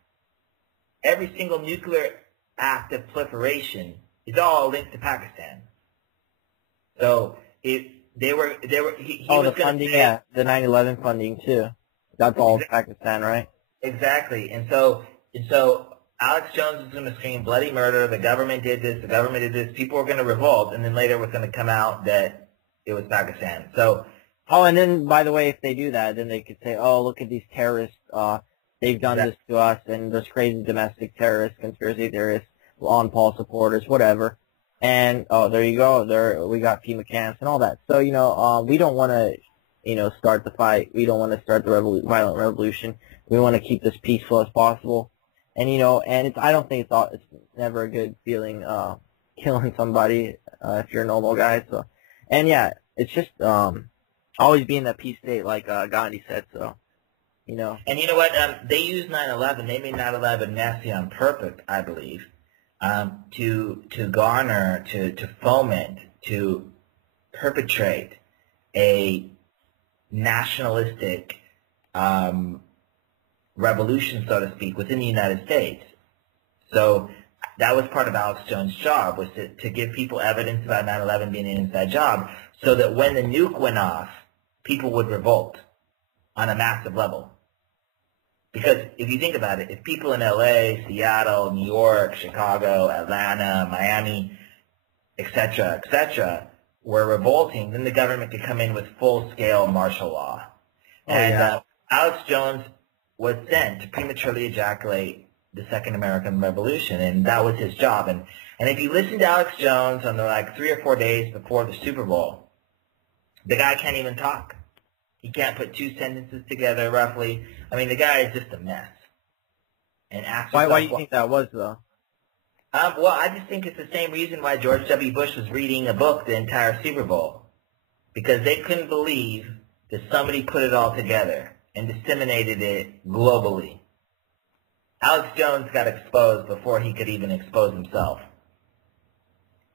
every single nuclear act of proliferation is all linked to Pakistan. So he was the funding, yeah, the 9/11 funding too. That's all Pakistan, right? Exactly. And so Alex Jones is going to scream bloody murder. The government did this. The government did this. People were going to revolt, and then later it was going to come out that it was Pakistan. So. Oh, and then, by the way, if they do that, then they could say, oh, look at these terrorists. They've done this to us, and those crazy domestic terrorists, conspiracy theorists, Ron Paul supporters, whatever. And, oh, there you go. There we got FEMA camps and all that. So, you know, we don't want to, you know, start the fight. We don't want to start the violent revolution. We want to keep this peaceful as possible. And, you know, and I don't think it's never a good feeling killing somebody if you're a normal guy. So, and, yeah, it's just always be in that peace state, like Gandhi said, so, you know. And you know what? They used 9/11. They made 9/11 nasty on purpose, I believe, to garner, to foment, to perpetrate a nationalistic revolution, so to speak, within the United States. So that was part of Alex Jones' job, was to give people evidence about 9/11 being an inside job, so that when the nuke went off, people would revolt on a massive level. Because if you think about it, if people in LA, Seattle, New York, Chicago, Atlanta, Miami, etc., were revolting, then the government could come in with full-scale martial law. Alex Jones was sent to prematurely ejaculate the Second American Revolution, and that was his job. And if you listen to Alex Jones on the 3 or 4 days before the Super Bowl, the guy can't even talk. He can't put 2 sentences together, roughly. I mean, the guy is just a mess. And why do you think that was, though? Well, I just think it's the same reason why George W. Bush was reading a book the entire Super Bowl. Because they couldn't believe that somebody put it all together and disseminated it globally. Alex Jones got exposed before he could even expose himself.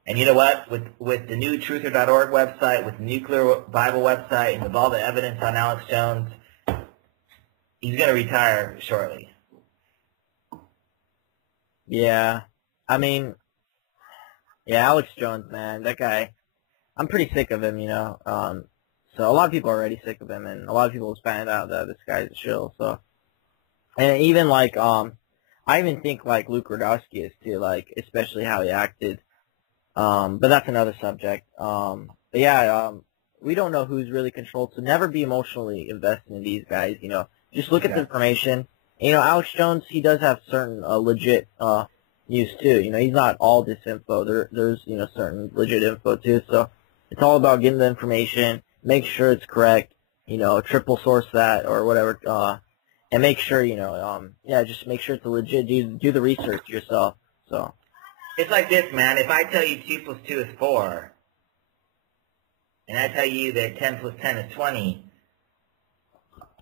And you know what? With the new truther.org website, with the Nuclear Bible website, and with all the evidence on Alex Jones, he's going to retire shortly. Yeah. I mean, yeah, Alex Jones, man, that guy, I'm pretty sick of him, So a lot of people are already sick of him, and a lot of people have found out that this guy's a shill, so. And even, I even think, Luke Rudkowski is, too, especially how he acted. But that's another subject. But yeah, we don't know who's really controlled, so never be emotionally invested in these guys, Just look at the information. Alex Jones, he does have certain legit news, too. He's not all disinfo. There's, certain legit info, too. So it's all about getting the information, make sure it's correct, triple source that or whatever, and make sure, just make sure it's legit. Do the research yourself, so. It's like this, man. If I tell you 2 plus 2 is 4, and I tell you that 10 plus 10 is 20,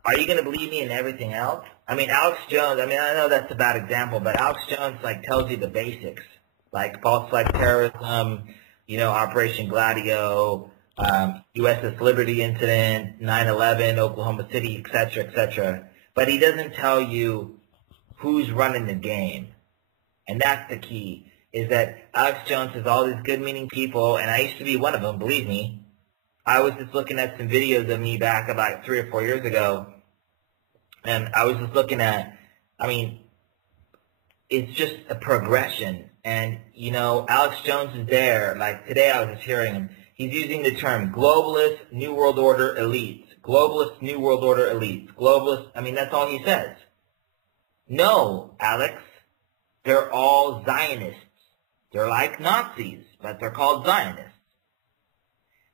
are you going to believe me in everything else? I mean, Alex Jones, I know that's a bad example, but Alex Jones, tells you the basics, false flag terrorism, Operation Gladio, USS Liberty incident, 9/11, Oklahoma City, etc. But he doesn't tell you who's running the game. And that's the key, is that Alex Jones has all these good-meaning people, and I used to be one of them, believe me. I was just looking at some videos of me back about 3 or 4 years ago, and I was just looking at, it's just a progression. And, Alex Jones is there. Today I was just hearing him. He's using the term globalist, New World Order elites. Globalist, New World Order elites. Globalist, that's all he says. No, Alex. They're all Zionists. They're like Nazis, but they're called Zionists.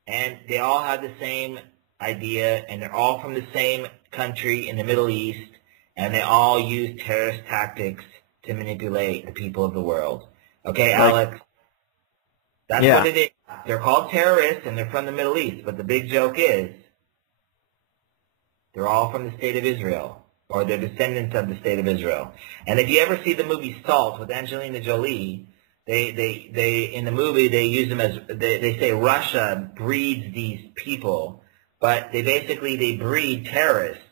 And they all have the same idea, and they're all from the same country in the Middle East, and they all use terrorist tactics to manipulate the people of the world. Okay, Alex? That's what it is. They're called terrorists, and they're from the Middle East, but the big joke is they're all from the state of Israel, or they're descendants of the state of Israel. And if you ever see the movie Salt with Angelina Jolie, they in the movie they use them as they say Russia breeds these people, but they breed terrorists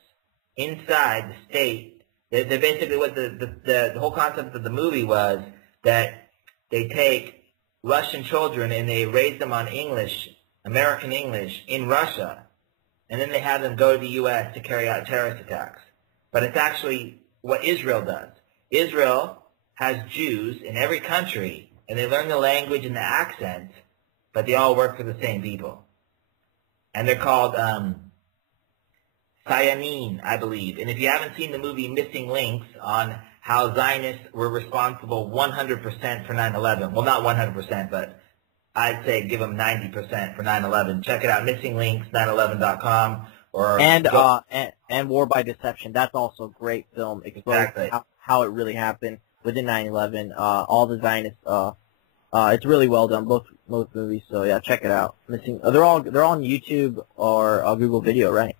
inside the state. They're basically what the whole concept of the movie was, that they take Russian children and they raise them on English, American English, in Russia, and then they have them go to the U.S. to carry out terrorist attacks. But it's actually what Israel does. Israel has Jews in every country, and they learn the language and the accent, but they all work for the same people. And they're called Sayanin, I believe. And if you haven't seen the movie Missing Links on how Zionists were responsible 100% for 9/11, well, not 100%, but I'd say give them 90% for 9/11. Check it out, Missing Links, 911.com. And War by Deception. That's also a great film. Exactly. How it really happened within 9/11. All the Zionists. It's really well done. Both movies. So yeah, check it out. They're on YouTube or Google Video, right?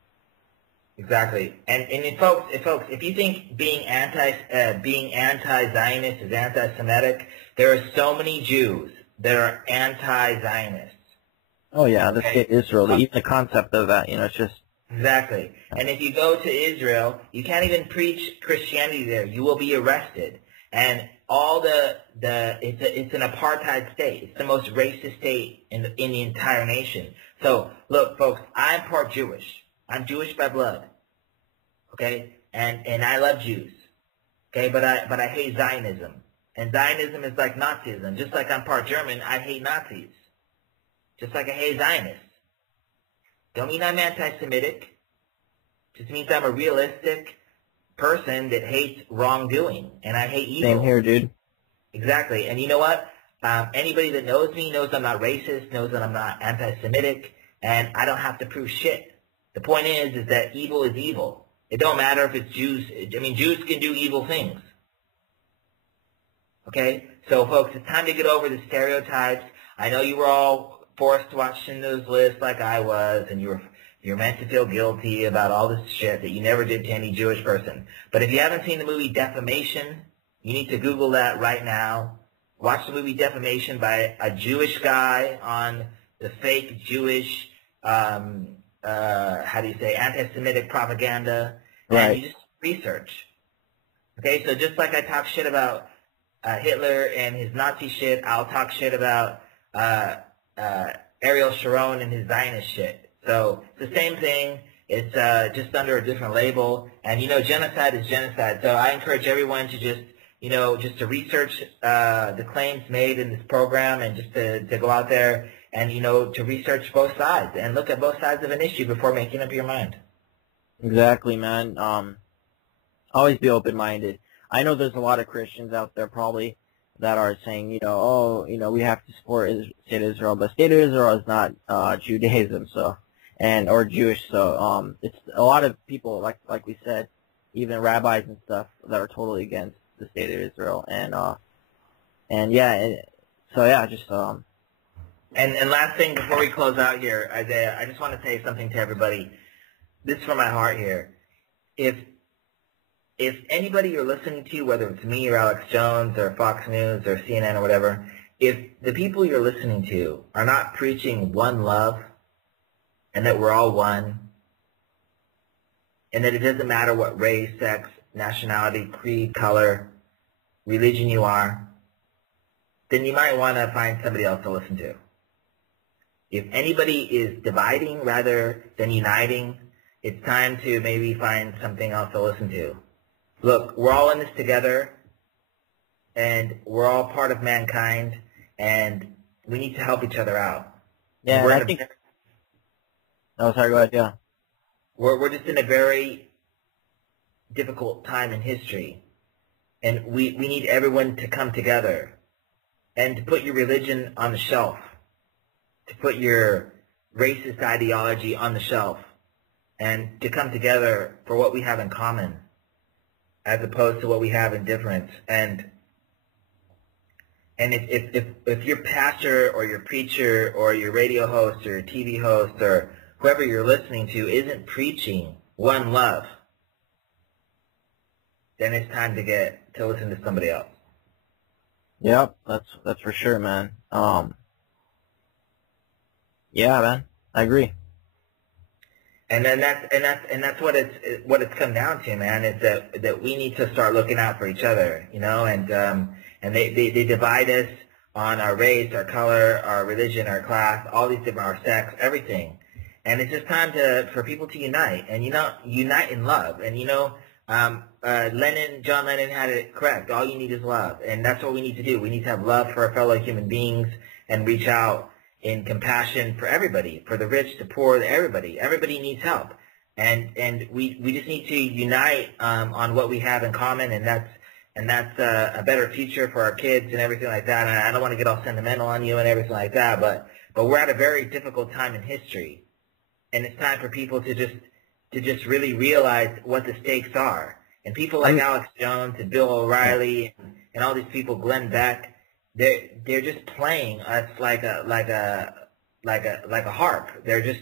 Exactly. And folks, if you think being anti-Zionist is anti-Semitic, there are so many Jews that are anti-Zionists. Oh yeah, the state of Israel. Even the concept of that, it's just. Exactly. And if you go to Israel, you can't even preach Christianity there. You will be arrested. And all it's an apartheid state. It's the most racist state in the entire nation. So look, folks, I'm part Jewish. I'm Jewish by blood. Okay? And I love Jews. Okay? But I hate Zionism. And Zionism is like Nazism. Just like I'm part German, I hate Nazis. Just like I hate Zionists. Don't mean I'm anti-Semitic. Just means I'm a realistic person that hates wrongdoing. And I hate evil. Same here, dude. Exactly. And you know what? Anybody that knows me knows I'm not racist, knows that I'm not anti-Semitic, and I don't have to prove shit. The point is that evil is evil. It don't matter if it's Jews. I mean, Jews can do evil things. Okay? So, folks, it's time to get over the stereotypes. I know you were all forced to watch Schindler's List like I was, and you're meant to feel guilty about all this shit that you never did to any Jewish person. But if you haven't seen the movie Defamation, you need to Google that right now. Watch the movie Defamation by a Jewish guy on the fake Jewish, anti-Semitic propaganda. Right. And you just research. Okay, so just like I talk shit about Hitler and his Nazi shit, I'll talk shit about Ariel Sharon and his Zionist shit. So it's the same thing. It's just under a different label. And, genocide is genocide. So I encourage everyone to just to research the claims made in this program and just to go out there and, to research both sides and look at both sides of an issue before making up your mind. Exactly, man. Always be open-minded. I know there's a lot of Christians out there probably that are saying, we have to support State of Israel, but State of Israel is not Judaism, or Jewish. So it's a lot of people, like we said, even rabbis and stuff that are totally against the State of Israel, and last thing before we close out here, Isaiah, I just want to say something to everybody. This is from my heart here. If anybody you're listening to, whether it's me or Alex Jones or Fox News or CNN or whatever, if the people you're listening to are not preaching one love and that we're all one and that it doesn't matter what race, sex, nationality, creed, color, religion you are, then you might want to find somebody else to listen to. If anybody is dividing rather than uniting, it's time to maybe find something else to listen to. Look, we're all in this together, and we're all part of mankind, and we need to help each other out. Yeah, Go ahead, yeah. We're just in a very difficult time in history, and we need everyone to come together and to put your religion on the shelf, to put your racist ideology on the shelf, and to come together for what we have in common as opposed to what we have in difference. And if your pastor or your preacher or your radio host or your TV host or whoever you're listening to isn't preaching one love, then it's time to listen to somebody else. Yep, that's for sure, man. Yeah, man, I agree. And then that's what it's come down to, man. Is that we need to start looking out for each other, and they divide us on our race, our color, our religion, our class, all these different, our sex, everything. And it's just time for people to unite, and unite in love. And John Lennon had it correct. All you need is love, and that's what we need to do. We need to have love for our fellow human beings and reach out in compassion for everybody, for the rich, the poor, everybody. Everybody needs help, and we just need to unite on what we have in common, and that's a better future for our kids and everything like that. And I don't want to get all sentimental on you and everything like that, but we're at a very difficult time in history, and it's time for people to just really realize what the stakes are. And people like Alex Jones and Bill O'Reilly and all these people, Glenn Beck, they're just playing us like a harp. They're just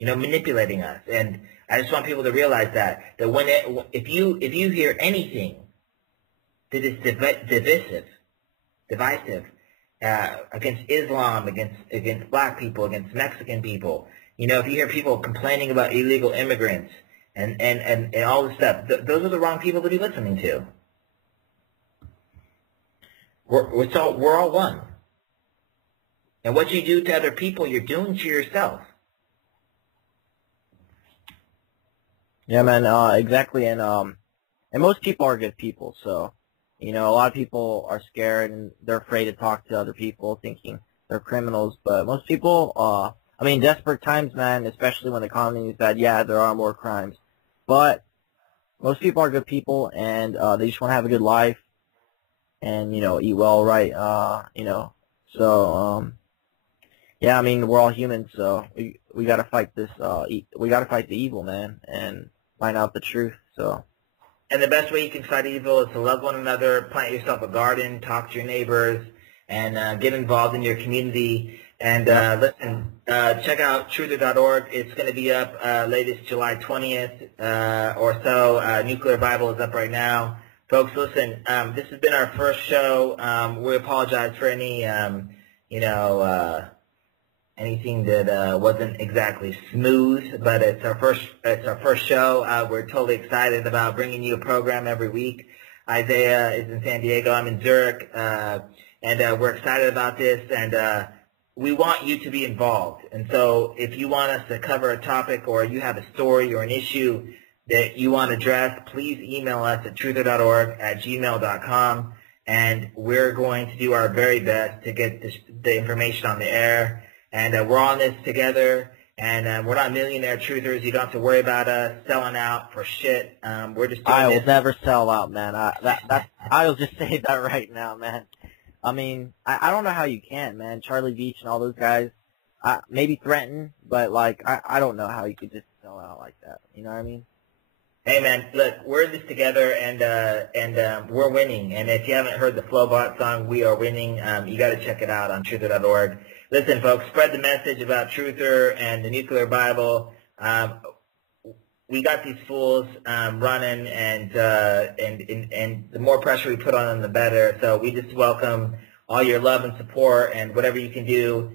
manipulating us. And I just want people to realize that if you hear anything that is divisive against Islam, against black people, against Mexican people, if you hear people complaining about illegal immigrants and all this stuff, those are the wrong people to be listening to. We're all one. And what you do to other people, you're doing to yourself. Yeah, man. Exactly. And most people are good people. So, you know, a lot of people are scared and they're afraid to talk to other people, thinking they're criminals. But most people, I mean, desperate times, man. Especially when the economy is bad. Yeah, there are more crimes, but most people are good people, and they just want to have a good life, and you know, eat well, right? You know, so yeah, I mean, we're all humans, so we gotta fight this. We gotta fight the evil, man, and find out the truth. So. And the best way you can fight evil is to love one another, plant yourself a garden, talk to your neighbors, and get involved in your community. And listen, check out truther.org. It's going to be up latest July 20th or so. Nuclear Bible is up right now. Folks, listen, this has been our first show. We apologize for any, anything that wasn't exactly smooth, but it's our first show. We're totally excited about bringing you a program every week. Isaiah is in San Diego. I'm in Zurich, and we're excited about this. And we want you to be involved. And so, if you want us to cover a topic, or you have a story or an issue that you want addressed, please email us at truther.org@gmail.com, and we're going to do our very best to get the information on the air. And we're on this together, and we're not millionaire truthers. You don't have to worry about us selling out for shit. We're just doing I will this. never sell out, man. I will just say that right now, man. I mean, I don't know how you can, man. Charlie Beach and all those guys, maybe threaten, but like I don't know how you could just sell out like that. You know what I mean? Hey, man, look, we're in this together, and we're winning. And if you haven't heard the Flowbot song, We Are Winning, you got to check it out on truther.org. Listen, folks, spread the message about Truther and the Nuclear Bible. We got these fools running, and the more pressure we put on them, the better. So we just welcome all your love and support, and whatever you can do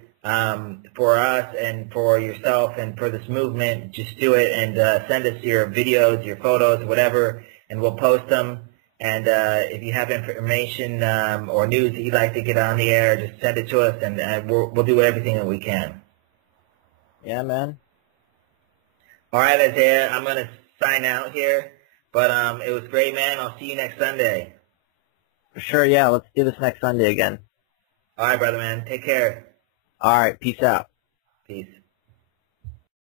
for us and for yourself and for this movement, just do it, and send us your videos, your photos, whatever, and we'll post them. And if you have information or news that you'd like to get on the air, just send it to us, and we'll do everything that we can. Yeah, man. All right, Isaiah, I'm going to sign out here, but it was great, man. I'll see you next Sunday. For sure, yeah. Let's do this next Sunday again. All right, brother, man. Take care. All right, peace out. Peace.